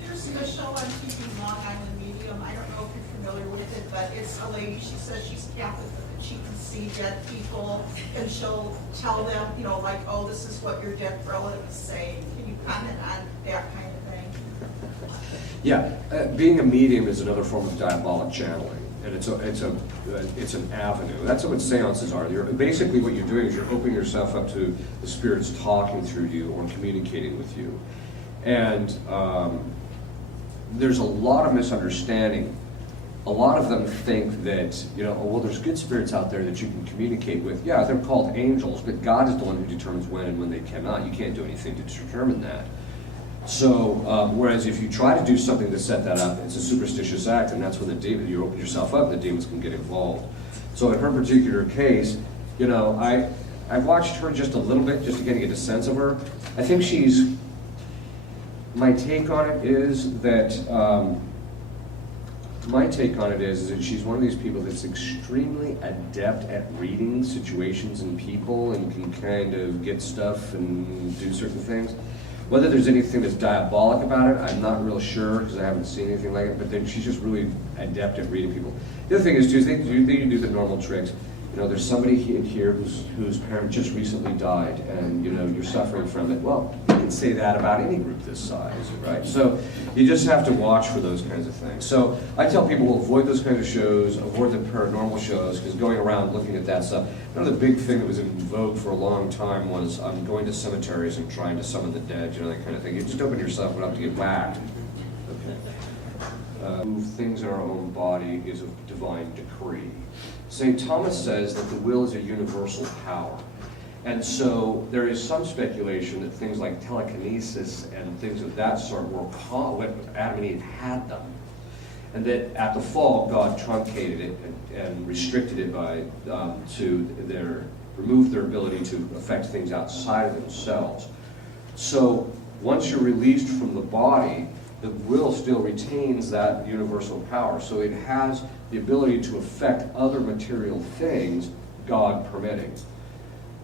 There's a show on TV, Long Island Medium. I don't know if you're familiar with it, but it's a lady, she says she's Catholic, but she can see dead people, and she'll tell them, like, oh, this is what your dead relative is saying. Can you comment on that kind of thing? Yeah, being a medium is another form of diabolic channeling, and it's an avenue. That's what seances are. Basically what you're doing is you're opening yourself up to the spirits talking through you or communicating with you. And there's a lot of misunderstanding. A lot of them think that, there's good spirits out there that you can communicate with. Yeah, they're called angels, but God is the one who determines when and when they cannot. You can't do anything to determine that. So, whereas if you try to do something to set that up, it's a superstitious act, and that's when you open yourself up, and the demons can get involved. So in her particular case, I've watched her just a little bit, just to get a sense of her. I think my take on it is that she's one of these people that's extremely adept at reading situations and people and can kind of get stuff and do certain things. Whether there's anything that's diabolic about it, I'm not real sure because I haven't seen anything like it, but then she's just really adept at reading people. The other thing is, too, they do the normal tricks. There's somebody in here whose parent just recently died, and you're suffering from it. Well, you can say that about any group this size, right? So you just have to watch for those kinds of things. So I tell people, avoid those kinds of shows, avoid the paranormal shows, because going around looking at that stuff. The big thing that was in vogue for a long time was going to cemeteries and trying to summon the dead, that kind of thing. You just open yourself up to get whacked. Okay. Move things in our own body is a divine decree. St. Thomas says that the will is a universal power. And so there is some speculation that things like telekinesis and things of that sort were when Adam and Eve had them. And that at the fall, God truncated it and restricted it removed their ability to affect things outside of themselves. So once you're released from the body, the will still retains that universal power. So it has the ability to affect other material things, God permitting.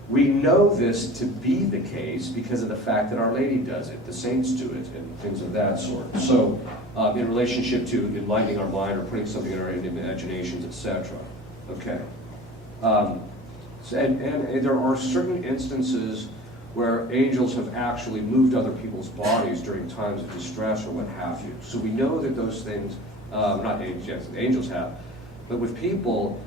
We know this to be the case because of the fact that Our Lady does it, the saints do it, and things of that sort. So in relationship to enlightening our mind or putting something in our imaginations, etc. Okay. And there are certain instances where angels have actually moved other people's bodies during times of distress or what have you. So we know that those things, not angels, yes, the angels have, but with people,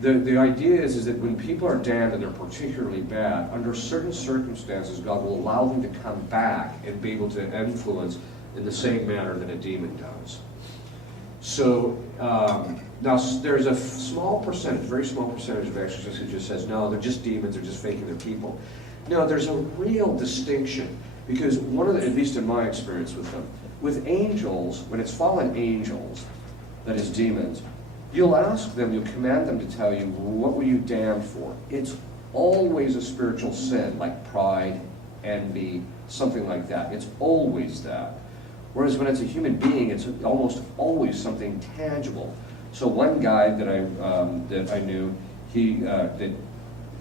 the idea is that when people are damned and they're particularly bad, under certain circumstances, God will allow them to come back and be able to influence in the same manner that a demon does. So now there's a small percentage, very small percentage of exorcists who just says, no, they're just demons, they're just faking their people. No, there's a real distinction Because one of the, at least in my experience with them, with angels, when it's fallen angels, that is demons, you'll ask them, you'll command them to tell you, what were you damned for? It's always a spiritual sin, like pride, envy, something like that. It's always that. Whereas when it's a human being, it's almost always something tangible. So one guy that I knew, he that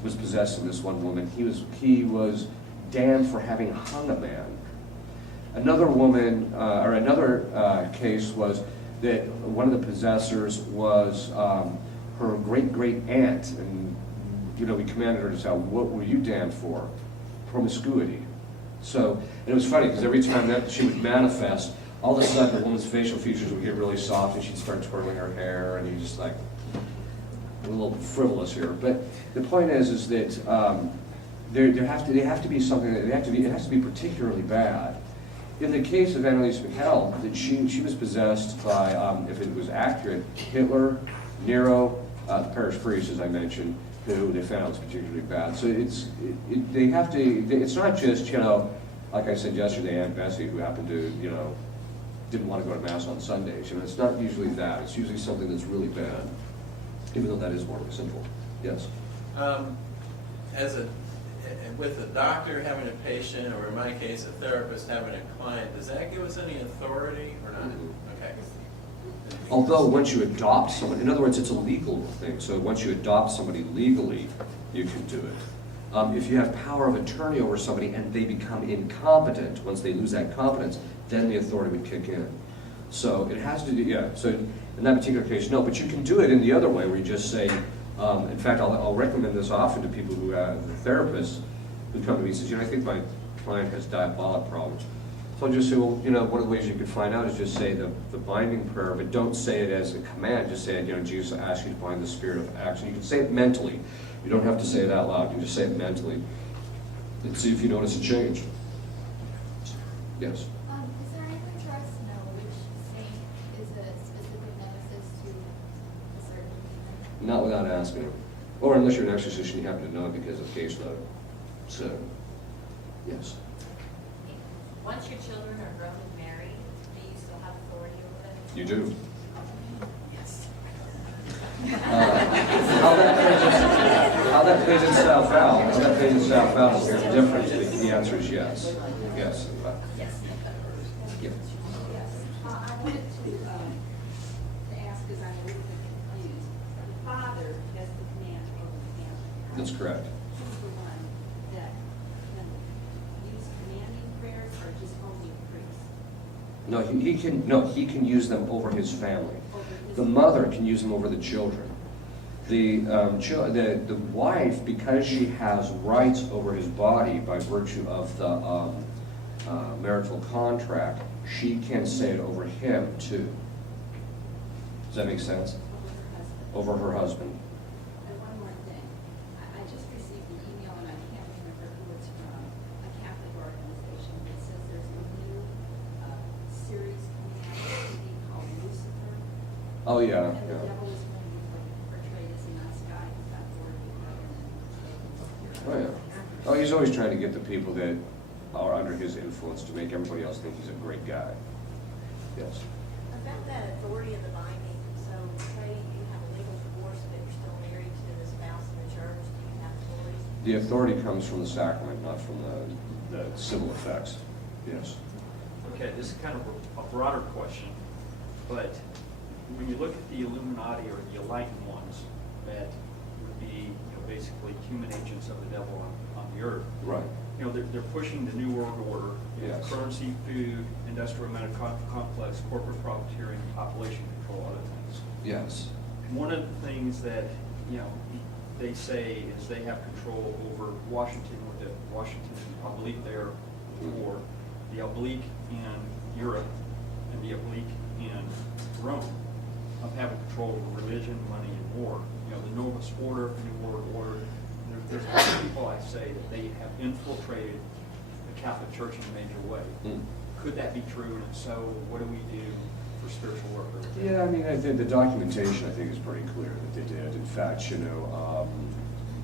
was possessed of this one woman, he was damned for having hung a man. Another woman, or another case was that one of the possessors was her great aunt, and we commanded her to say, "What were you damned for?" Promiscuity. So and it was funny because every time that she would manifest, all of a sudden the woman's facial features would get really soft, and she'd start twirling her hair, and you just like a little frivolous here. But the point is that they have to be something that it has to be particularly bad. In the case of Annalise McHale, that she was possessed by, if it was accurate, Hitler, Nero, the parish priest, as I mentioned, who they found was particularly bad. So they have to. It's not just like I said yesterday, Aunt Bessie, who happened to didn't want to go to mass on Sundays. It's not usually that. It's usually something that's really bad, even though that is more simple. Yes. With a doctor having a patient, or in my case, a therapist having a client, does that give us any authority or not? Okay. Although once you adopt someone, in other words, it's a legal thing. So once you adopt somebody legally, you can do it. If you have power of attorney over somebody and they become incompetent, once they lose that competence, then the authority would kick in. So it has to do, yeah. So in that particular case, no. But you can do it in the other way, where you just say, in fact, I'll recommend this often to people who have the therapists who come to me and says, I think my client has diabolic problems. So I'll just say, well, one of the ways you could find out is just say the binding prayer, but don't say it as a command. Just say it, Jesus asks you to bind the spirit of action. You can say it mentally. You don't have to say it out loud. You can just say it mentally and see if you notice a change. Yes? Is there anything for us to know which saint is a specific nemesis to a certain demon? Not without asking. Or unless you're an exorcist and you happen to know it because of caseload. So, yes. Once your children are grown and married, do you still have authority over them? You do. Yes. How that plays itself out is very different. The answer is yes. Yes. Yes. Yeah. I wanted to ask, because I'm a little bit confused. The father has the command over the family. That's correct. Who's the one that can use commanding prayers or just only priests? He can use them over his family. The mother can use them over the children. The wife, because she has rights over his body by virtue of the marital contract, she can say it over him too. Does that make sense? Over her husband. Over her husband. And one more thing. I just received an email, and I can't remember who it's from, a Catholic organization that says there's a new series coming out on TV called Lucifer. Oh, yeah, And the yeah. devil is going to be portrayed as a nice guy who's got authority Oh, yeah. Oh, he's always trying to get the people that are under his influence to make everybody else think he's a great guy. Yes. About that authority in the binding, so say you have a legal divorce, but you're still married to the spouse in the church, do you have authority? The authority comes from the sacrament, not from the civil effects. Yes. Okay, this is kind of a broader question, but when you look at the Illuminati or the enlightened ones, that would be basically human agents of the devil on the earth. Right. They're pushing the New World Order, Yes. currency, food, industrial medical complex, corporate profiteering, population control, other things. Yes. One of the things that they say is they have control over Washington, with the Washington oblique there, or the oblique in Europe and the oblique in Rome, of having control over religion, money, and war. The Novus Order, New World Order. There's other people I say that they have infiltrated the Catholic Church in a major way. Could that be true? And if so, what do we do for spiritual warfare? Yeah, I mean, I think the documentation, I think, is pretty clear that they did. In fact,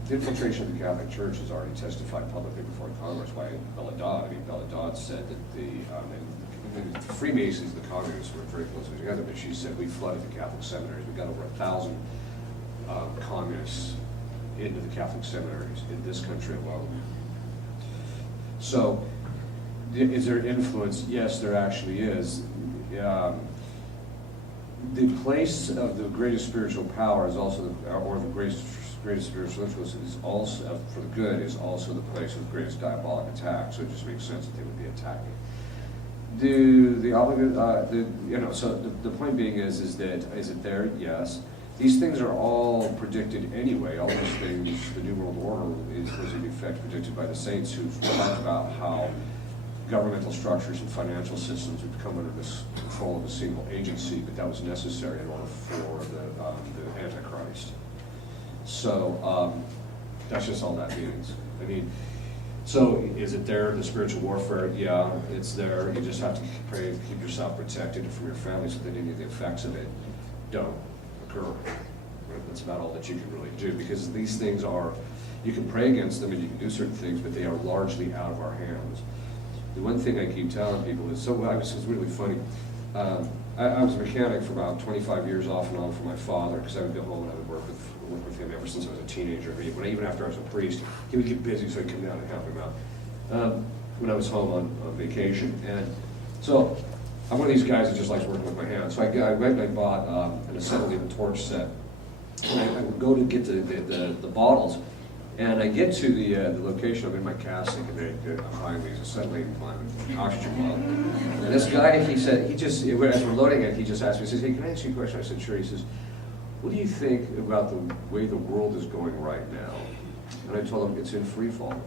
the infiltration of the Catholic Church has already testified publicly before Congress by Bella Dodd. I mean, Bella Dodd said that the Freemasons, the communists, were very closely together, but she said we flooded the Catholic seminaries. We got over 1,000 communists into the Catholic seminaries in this country alone. So, is there influence? Yes, there actually is. The place of the greatest spiritual power is also, or the greatest spiritual influence is also, for the good, is also the place of the greatest diabolic attack. So it just makes sense that they would be attacking. So the point being is it there? Yes. These things are all predicted anyway. All these things, the New World Order was in effect predicted by the saints who talked about how governmental structures and financial systems would come under this control of a single agency, but that was necessary in order for the Antichrist. So that's just all that means. I mean, so is it there, the spiritual warfare? Yeah, it's there. You just have to pray, keep yourself protected from your family so that any of the effects of it don't occur. Right? That's about all that you can really do, because these things are, you can pray against them and you can do certain things, but they are largely out of our hands. The one thing I keep telling people is, it's really funny. I was a mechanic for about 25 years off and on for my father, because I would go home and I would work with him ever since I was a teenager. Even after I was a priest, he would get busy, so I'd come down and help him out when I was home on vacation. And so I'm one of these guys that just likes working with my hands. So I went and I bought an assembly and torch set. And I would go to get the bottles. And I get to the location. I'm in my casting, and I'm buying these acetylene oxygen bottle. And this guy, as we're loading it, he just asked me, he says, "Hey, can I ask you a question?" I said, "Sure." He says, "What do you think about the way the world is going right now?" And I told him, "It's in free fall."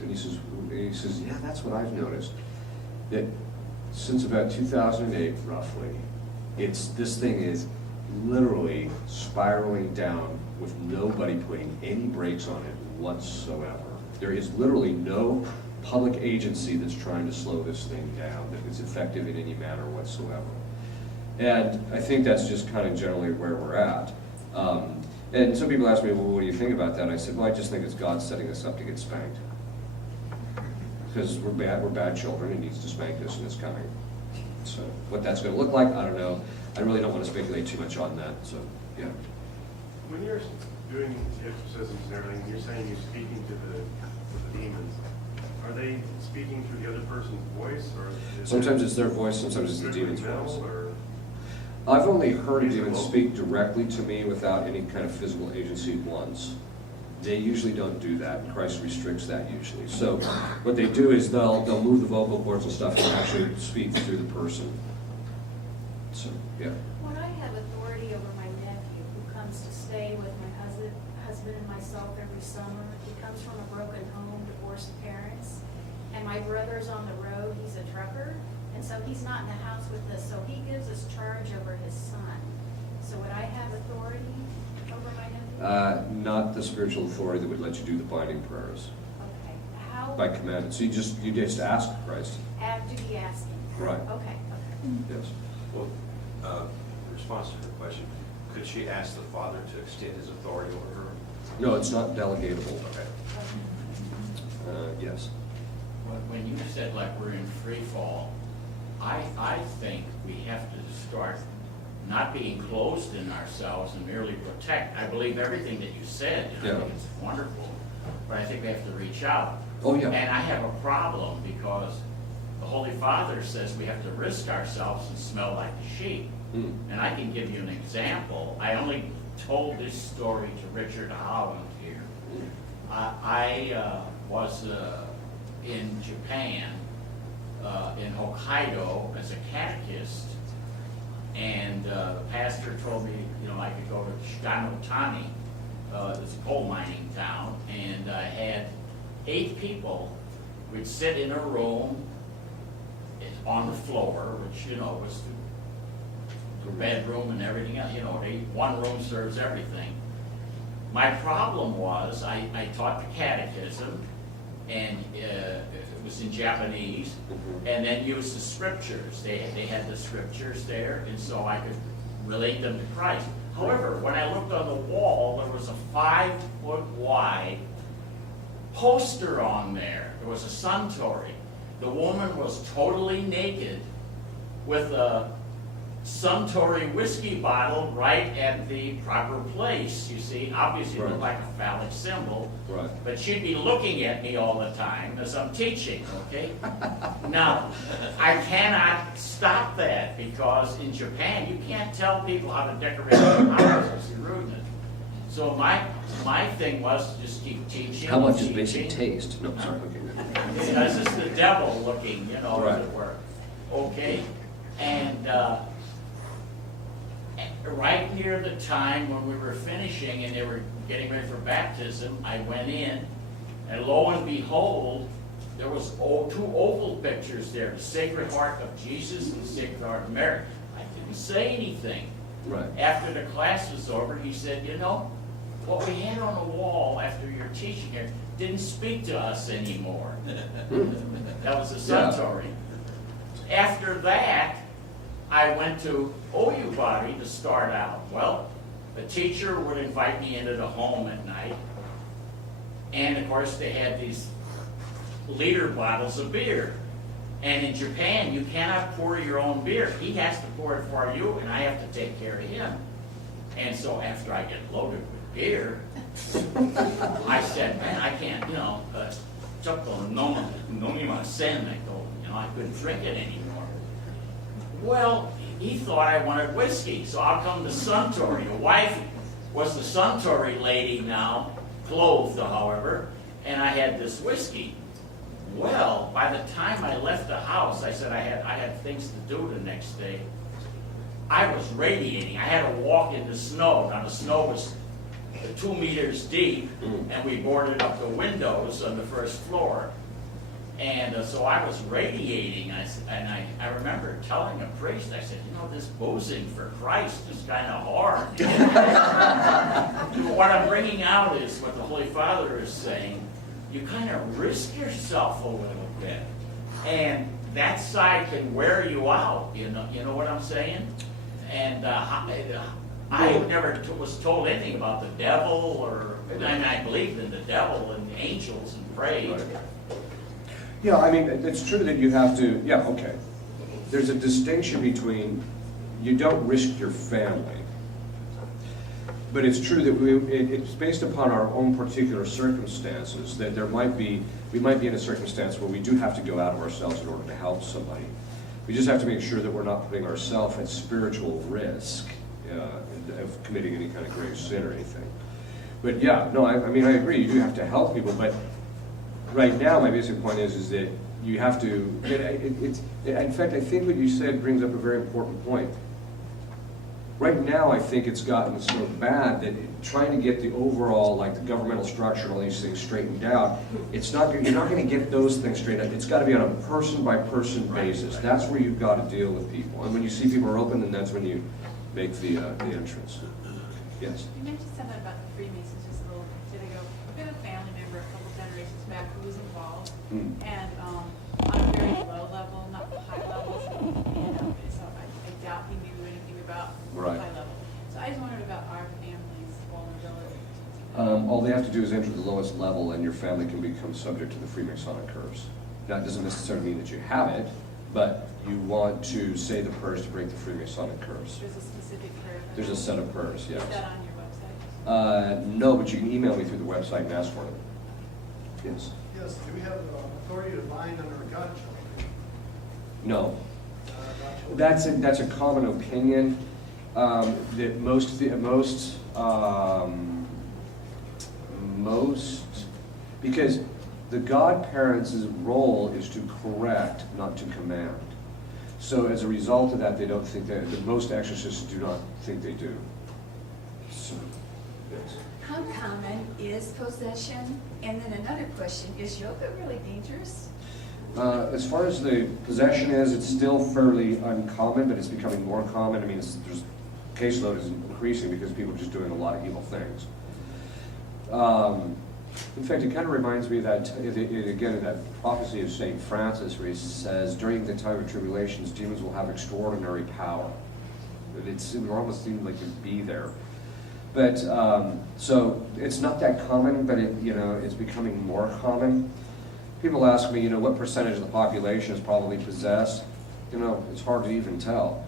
And he says, "Yeah, that's what I've noticed. That since about 2008, roughly, this thing is literally spiraling down with nobody putting any brakes on it whatsoever. There is literally no public agency that's trying to slow this thing down that is effective in any manner whatsoever." And I think that's just kind of generally where we're at. And some people ask me, "Well, what do you think about that?" I said, "Well, I just think it's God setting us up to get spanked. Because we're bad children, He needs to spank us, and it's coming." So what that's going to look like, I don't know. I really don't want to speculate too much on that, so yeah. When you're doing exorcisms and everything, you're saying you're speaking to the demons. Are they speaking through the other person's voice, or sometimes it's their voice, sometimes it's the demon's voice. Or? I've only heard a demon speak directly to me without any kind of physical agency once. They usually don't do that. Christ restricts that usually. So what they do is they'll move the vocal cords and stuff and actually speak through the person. So yeah. When I have authority over my nephew who comes to stay with my husband and myself every summer, he comes from a broken home, divorced parents, and my brother's on the road, he's a trucker, and so he's not in the house with us, so he gives us charge over his son. So would I have authority over my nephew? Not the spiritual authority that would let you do the binding prayers. Okay. How? By commandment. So you just ask Christ. Have to be asking. Right. Okay. Yes. Well, in response to her question, could she ask the father to extend his authority over her? No, it's not delegatable. Okay. Yes. When you said like we're in free fall, I think we have to start not being closed in ourselves and merely protect. I believe everything that you said, and I think it's wonderful, but I think we have to reach out. Oh, yeah. And I have a problem because the Holy Father says we have to risk ourselves and smell like the sheep. Mm. And I can give you an example. I only told this story to Richard Holland here. I was in Japan, in Hokkaido, as a catechist, and the pastor told me, I could go to Shiganotani, it's a coal mining town, and I had 8 people. We'd sit in a room on the floor, which, was the bedroom and everything else. One room serves everything. My problem was I taught the catechism, and it was in Japanese, and then used the scriptures. They had the scriptures there, and so I could relate them to Christ. However, when I looked on the wall, there was a 5-foot wide poster on there. There was a suntory. The woman was totally naked with a Suntory whiskey bottle right at the proper place. You see, obviously it looked like a phallic symbol, Right. but she'd be looking at me all the time as I'm teaching, okay? Now, I cannot stop that because in Japan, you can't tell people how to decorate their houses. It's rudeness. So my thing was to just keep teaching. How much is teaching. basic taste? No, sorry, okay. Because it's the devil looking, you know, Right. as it were. Okay? And right near the time when we were finishing and they were getting ready for baptism, I went in, and lo and behold, there was 2 oval pictures there, the Sacred Heart of Jesus and the Sacred Heart of Mary. I didn't say anything. Right. After the class was over, he said, you know, what we had on the wall after your teaching here didn't speak to us anymore. That was a Suntory. After that, I went to Oyubari to start out. Well, the teacher would invite me into the home at night. And of course, they had these liter bottles of beer. And in Japan, you cannot pour your own beer. He has to pour it for you, and I have to take care of him. And so after I get loaded with beer, I said, man, I can't, you know, I couldn't drink it anymore. Well, he thought I wanted whiskey, so I'll come to Suntory. The wife was the Suntory lady now, clothed, however, and I had this whiskey. Well, by the time I left the house, I said I had things to do the next day. I was radiating. I had to walk in the snow. Now, the snow was 2 meters deep, and we boarded up the windows on the first floor. And so I was radiating, I remember telling a priest, I said, you know, this boozing for Christ is kind of hard. What I'm bringing out is what the Holy Father is saying. You kind of risk yourself a little bit. And that side can wear you out, you know what I'm saying? And I never was told anything about the devil, or, I believed in the devil and angels and prayed. Right. Yeah, I mean, it's true that you have to, yeah, okay. There's a distinction between, you don't risk your family. But it's true that it's based upon our own particular circumstances, that we might be in a circumstance where we do have to go out of ourselves in order to help somebody. We just have to make sure that we're not putting ourselves at spiritual risk of committing any kind of grave sin or anything. But yeah, no, I mean, I agree, you do have to help people, but right now, my basic point is that you have to, in fact, I think what you said brings up a very important point. Right now, I think it's gotten so bad that trying to get the overall, like the governmental structure and all these things straightened out, you're not going to get those things straightened out. It's got to be on a person-by-person basis. That's where you've got to deal with people. And when you see people are open, then that's when you make the entrance. Yes? You mentioned something about the Freemasons just a little bit ago. We have a family member a couple generations back who was involved, and on a very low level, not the high levels, so I doubt he knew anything about Right. high level. So I just wondered about our family's vulnerability. All they have to do is enter the lowest level, and your family can become subject to the Freemasonic curse. Now, it doesn't necessarily mean that you have it, but you want to say the prayers to break the Freemasonic curse. There's a specific prayer. There's a set of prayers, yes. Is that on your website? No, but you can email me through the website and ask for them. Yes? Yes, do we have authority to bind under a godchild? No. That's a common opinion that because the godparents' role is to correct, not to command. So as a result of that, they don't think that most exorcists do not think they do. So, yes. How common is possession? And then another question, is yoga really dangerous? As far as the possession is, it's still fairly uncommon, but it's becoming more common. I mean, caseload is increasing because people are just doing a lot of evil things. In fact, it kind of reminds me of that, again, of that prophecy of St. Francis, where he says, during the time of tribulations, demons will have extraordinary power. It almost seemed like you'd be there. But, so it's not that common, but it's becoming more common. People ask me, what percentage of the population is probably possessed? It's hard to even tell.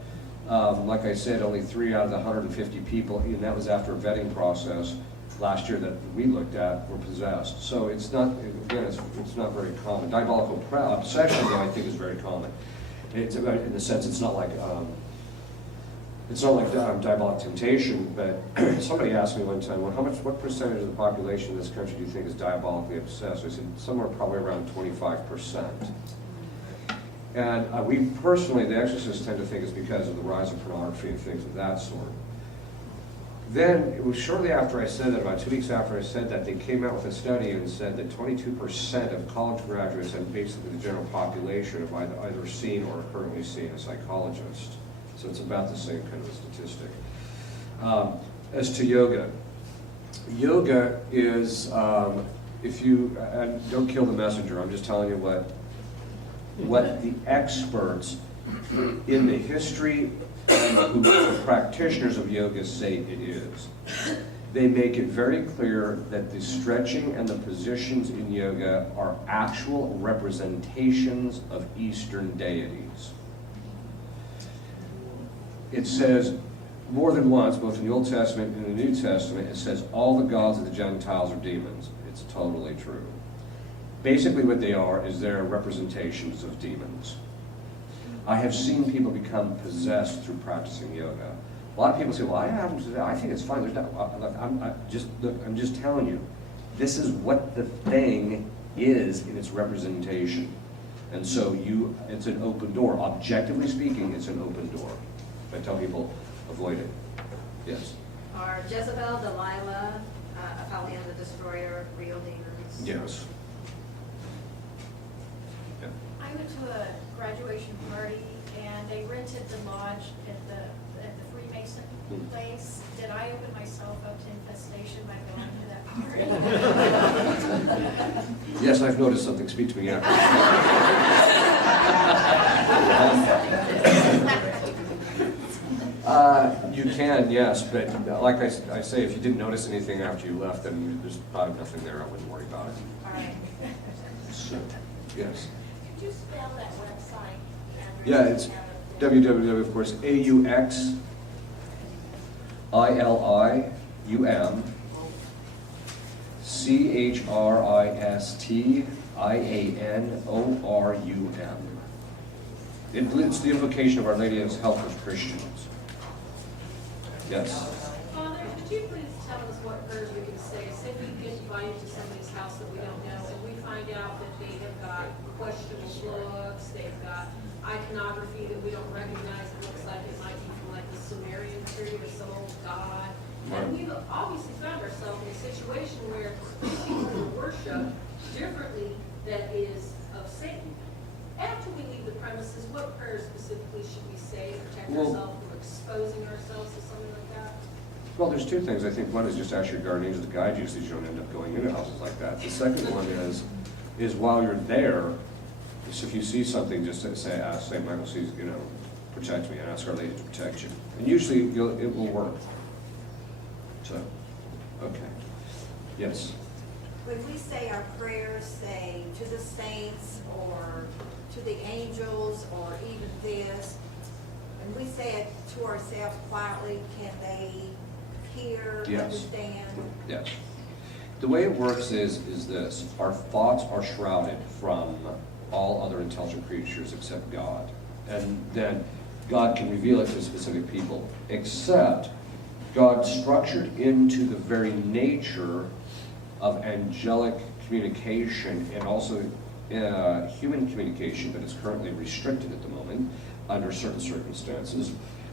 Like I said, only 3 out of the 150 people, and that was after a vetting process last year that we looked at, were possessed. So it's not, again, it's not very common. Diabolical obsession, though, I think is very common. It's about, in the sense, it's not like diabolic temptation, but somebody asked me one time, well, what percentage of the population in this country do you think is diabolically obsessed? I said, somewhere probably around 25%. And we personally, the Exorcists, tend to think it's because of the rise of pornography and things of that sort. Then, it was shortly after I said that, about 2 weeks after I said that, they came out with a study and said that 22% of college graduates and basically the general population have either seen or are currently seeing a psychologist. So it's about the same kind of a statistic. As to yoga, yoga is, and don't kill the messenger, I'm just telling you what the experts in the history and the practitioners of yoga say it is. They make it very clear that the stretching and the positions in yoga are actual representations of Eastern deities. It says more than once, both in the Old Testament and the New Testament, it says all the gods of the Gentiles are demons. It's totally true. Basically what they are is they're representations of demons. I have seen people become possessed through practicing yoga. A lot of people say, well, I think it's fine. There's not, I'm just telling you, this is what the thing is in its representation. And so it's an open door. Objectively speaking, it's an open door. I tell people, avoid it. Yes? Are Jezebel, Delilah, Apollyon the Destroyer real demons? Yes. Yeah. I went to a graduation party and they rented the lodge at the Freemason place. Did I open myself up to infestation by going to that party? Yes, I've noticed something. Speak to me after. You can, yes, but like I say, if you didn't notice anything after you left, then there's probably nothing there. I wouldn't worry about it. All right. So, yes. Could you spell that website? Yeah, it's www, of course, AUXILIUMCHRISTIANORUM. It's the invocation of Our Lady of Help of Christians. Yes. Father, could you please tell us what prayers we can say? Say we get invited to somebody's house that we don't know, and we find out that they have got questionable looks, they've got iconography that we don't recognize. It looks like it might be from like the Sumerian period or some old god. And we've obviously found ourselves in a situation where people who worship differently that is of Satan. After we leave the premises, what prayers specifically should we say to protect ourselves from exposing ourselves to something like that? Well, there's two things. I think one is just ask your guardian angels to guide you so you don't end up going into houses like that. The second one is while you're there, so if you see something, just say, St. Michael sees, protect me, and ask Our Lady to protect you. And usually it will work. So, okay. Yes? When we say our prayers, say to the saints or to the angels or even this, when we say it to ourselves quietly, can they hear, Yes. understand? Yes. The way it works is this. Our thoughts are shrouded from all other intelligent creatures except God. And then God can reveal it to specific people, except God structured into the very nature of angelic communication and also human communication, but it's currently restricted at the moment under certain circumstances,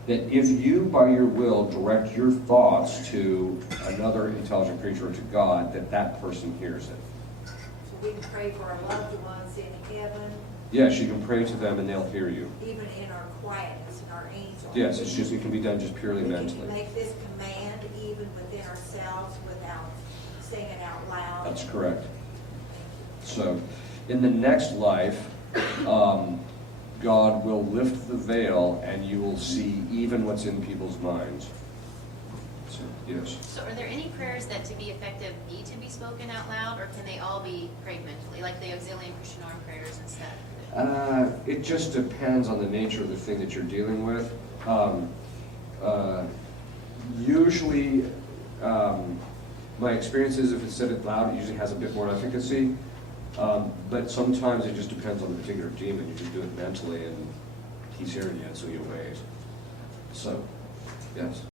that if you, by your will, direct your thoughts to another intelligent creature or to God, that person hears it. So we can pray for our loved ones in heaven. Yes, you can pray to them and they'll hear you. Even in our quietness and our angels. Yes, it can be done just purely mentally. We can make this command even within ourselves without saying it out loud. That's correct. So, in the next life, God will lift the veil and you will see even what's in people's minds. So, yes. So are there any prayers that to be effective need to be spoken out loud, or can they all be prayed mentally, like the auxiliary Christian arm prayers and stuff? It just depends on the nature of the thing that you're dealing with. Usually, my experience is if it's said it loud, it usually has a bit more efficacy. But sometimes it just depends on the particular demon. You just do it mentally and he's hearing you, and so you wait. So, yes.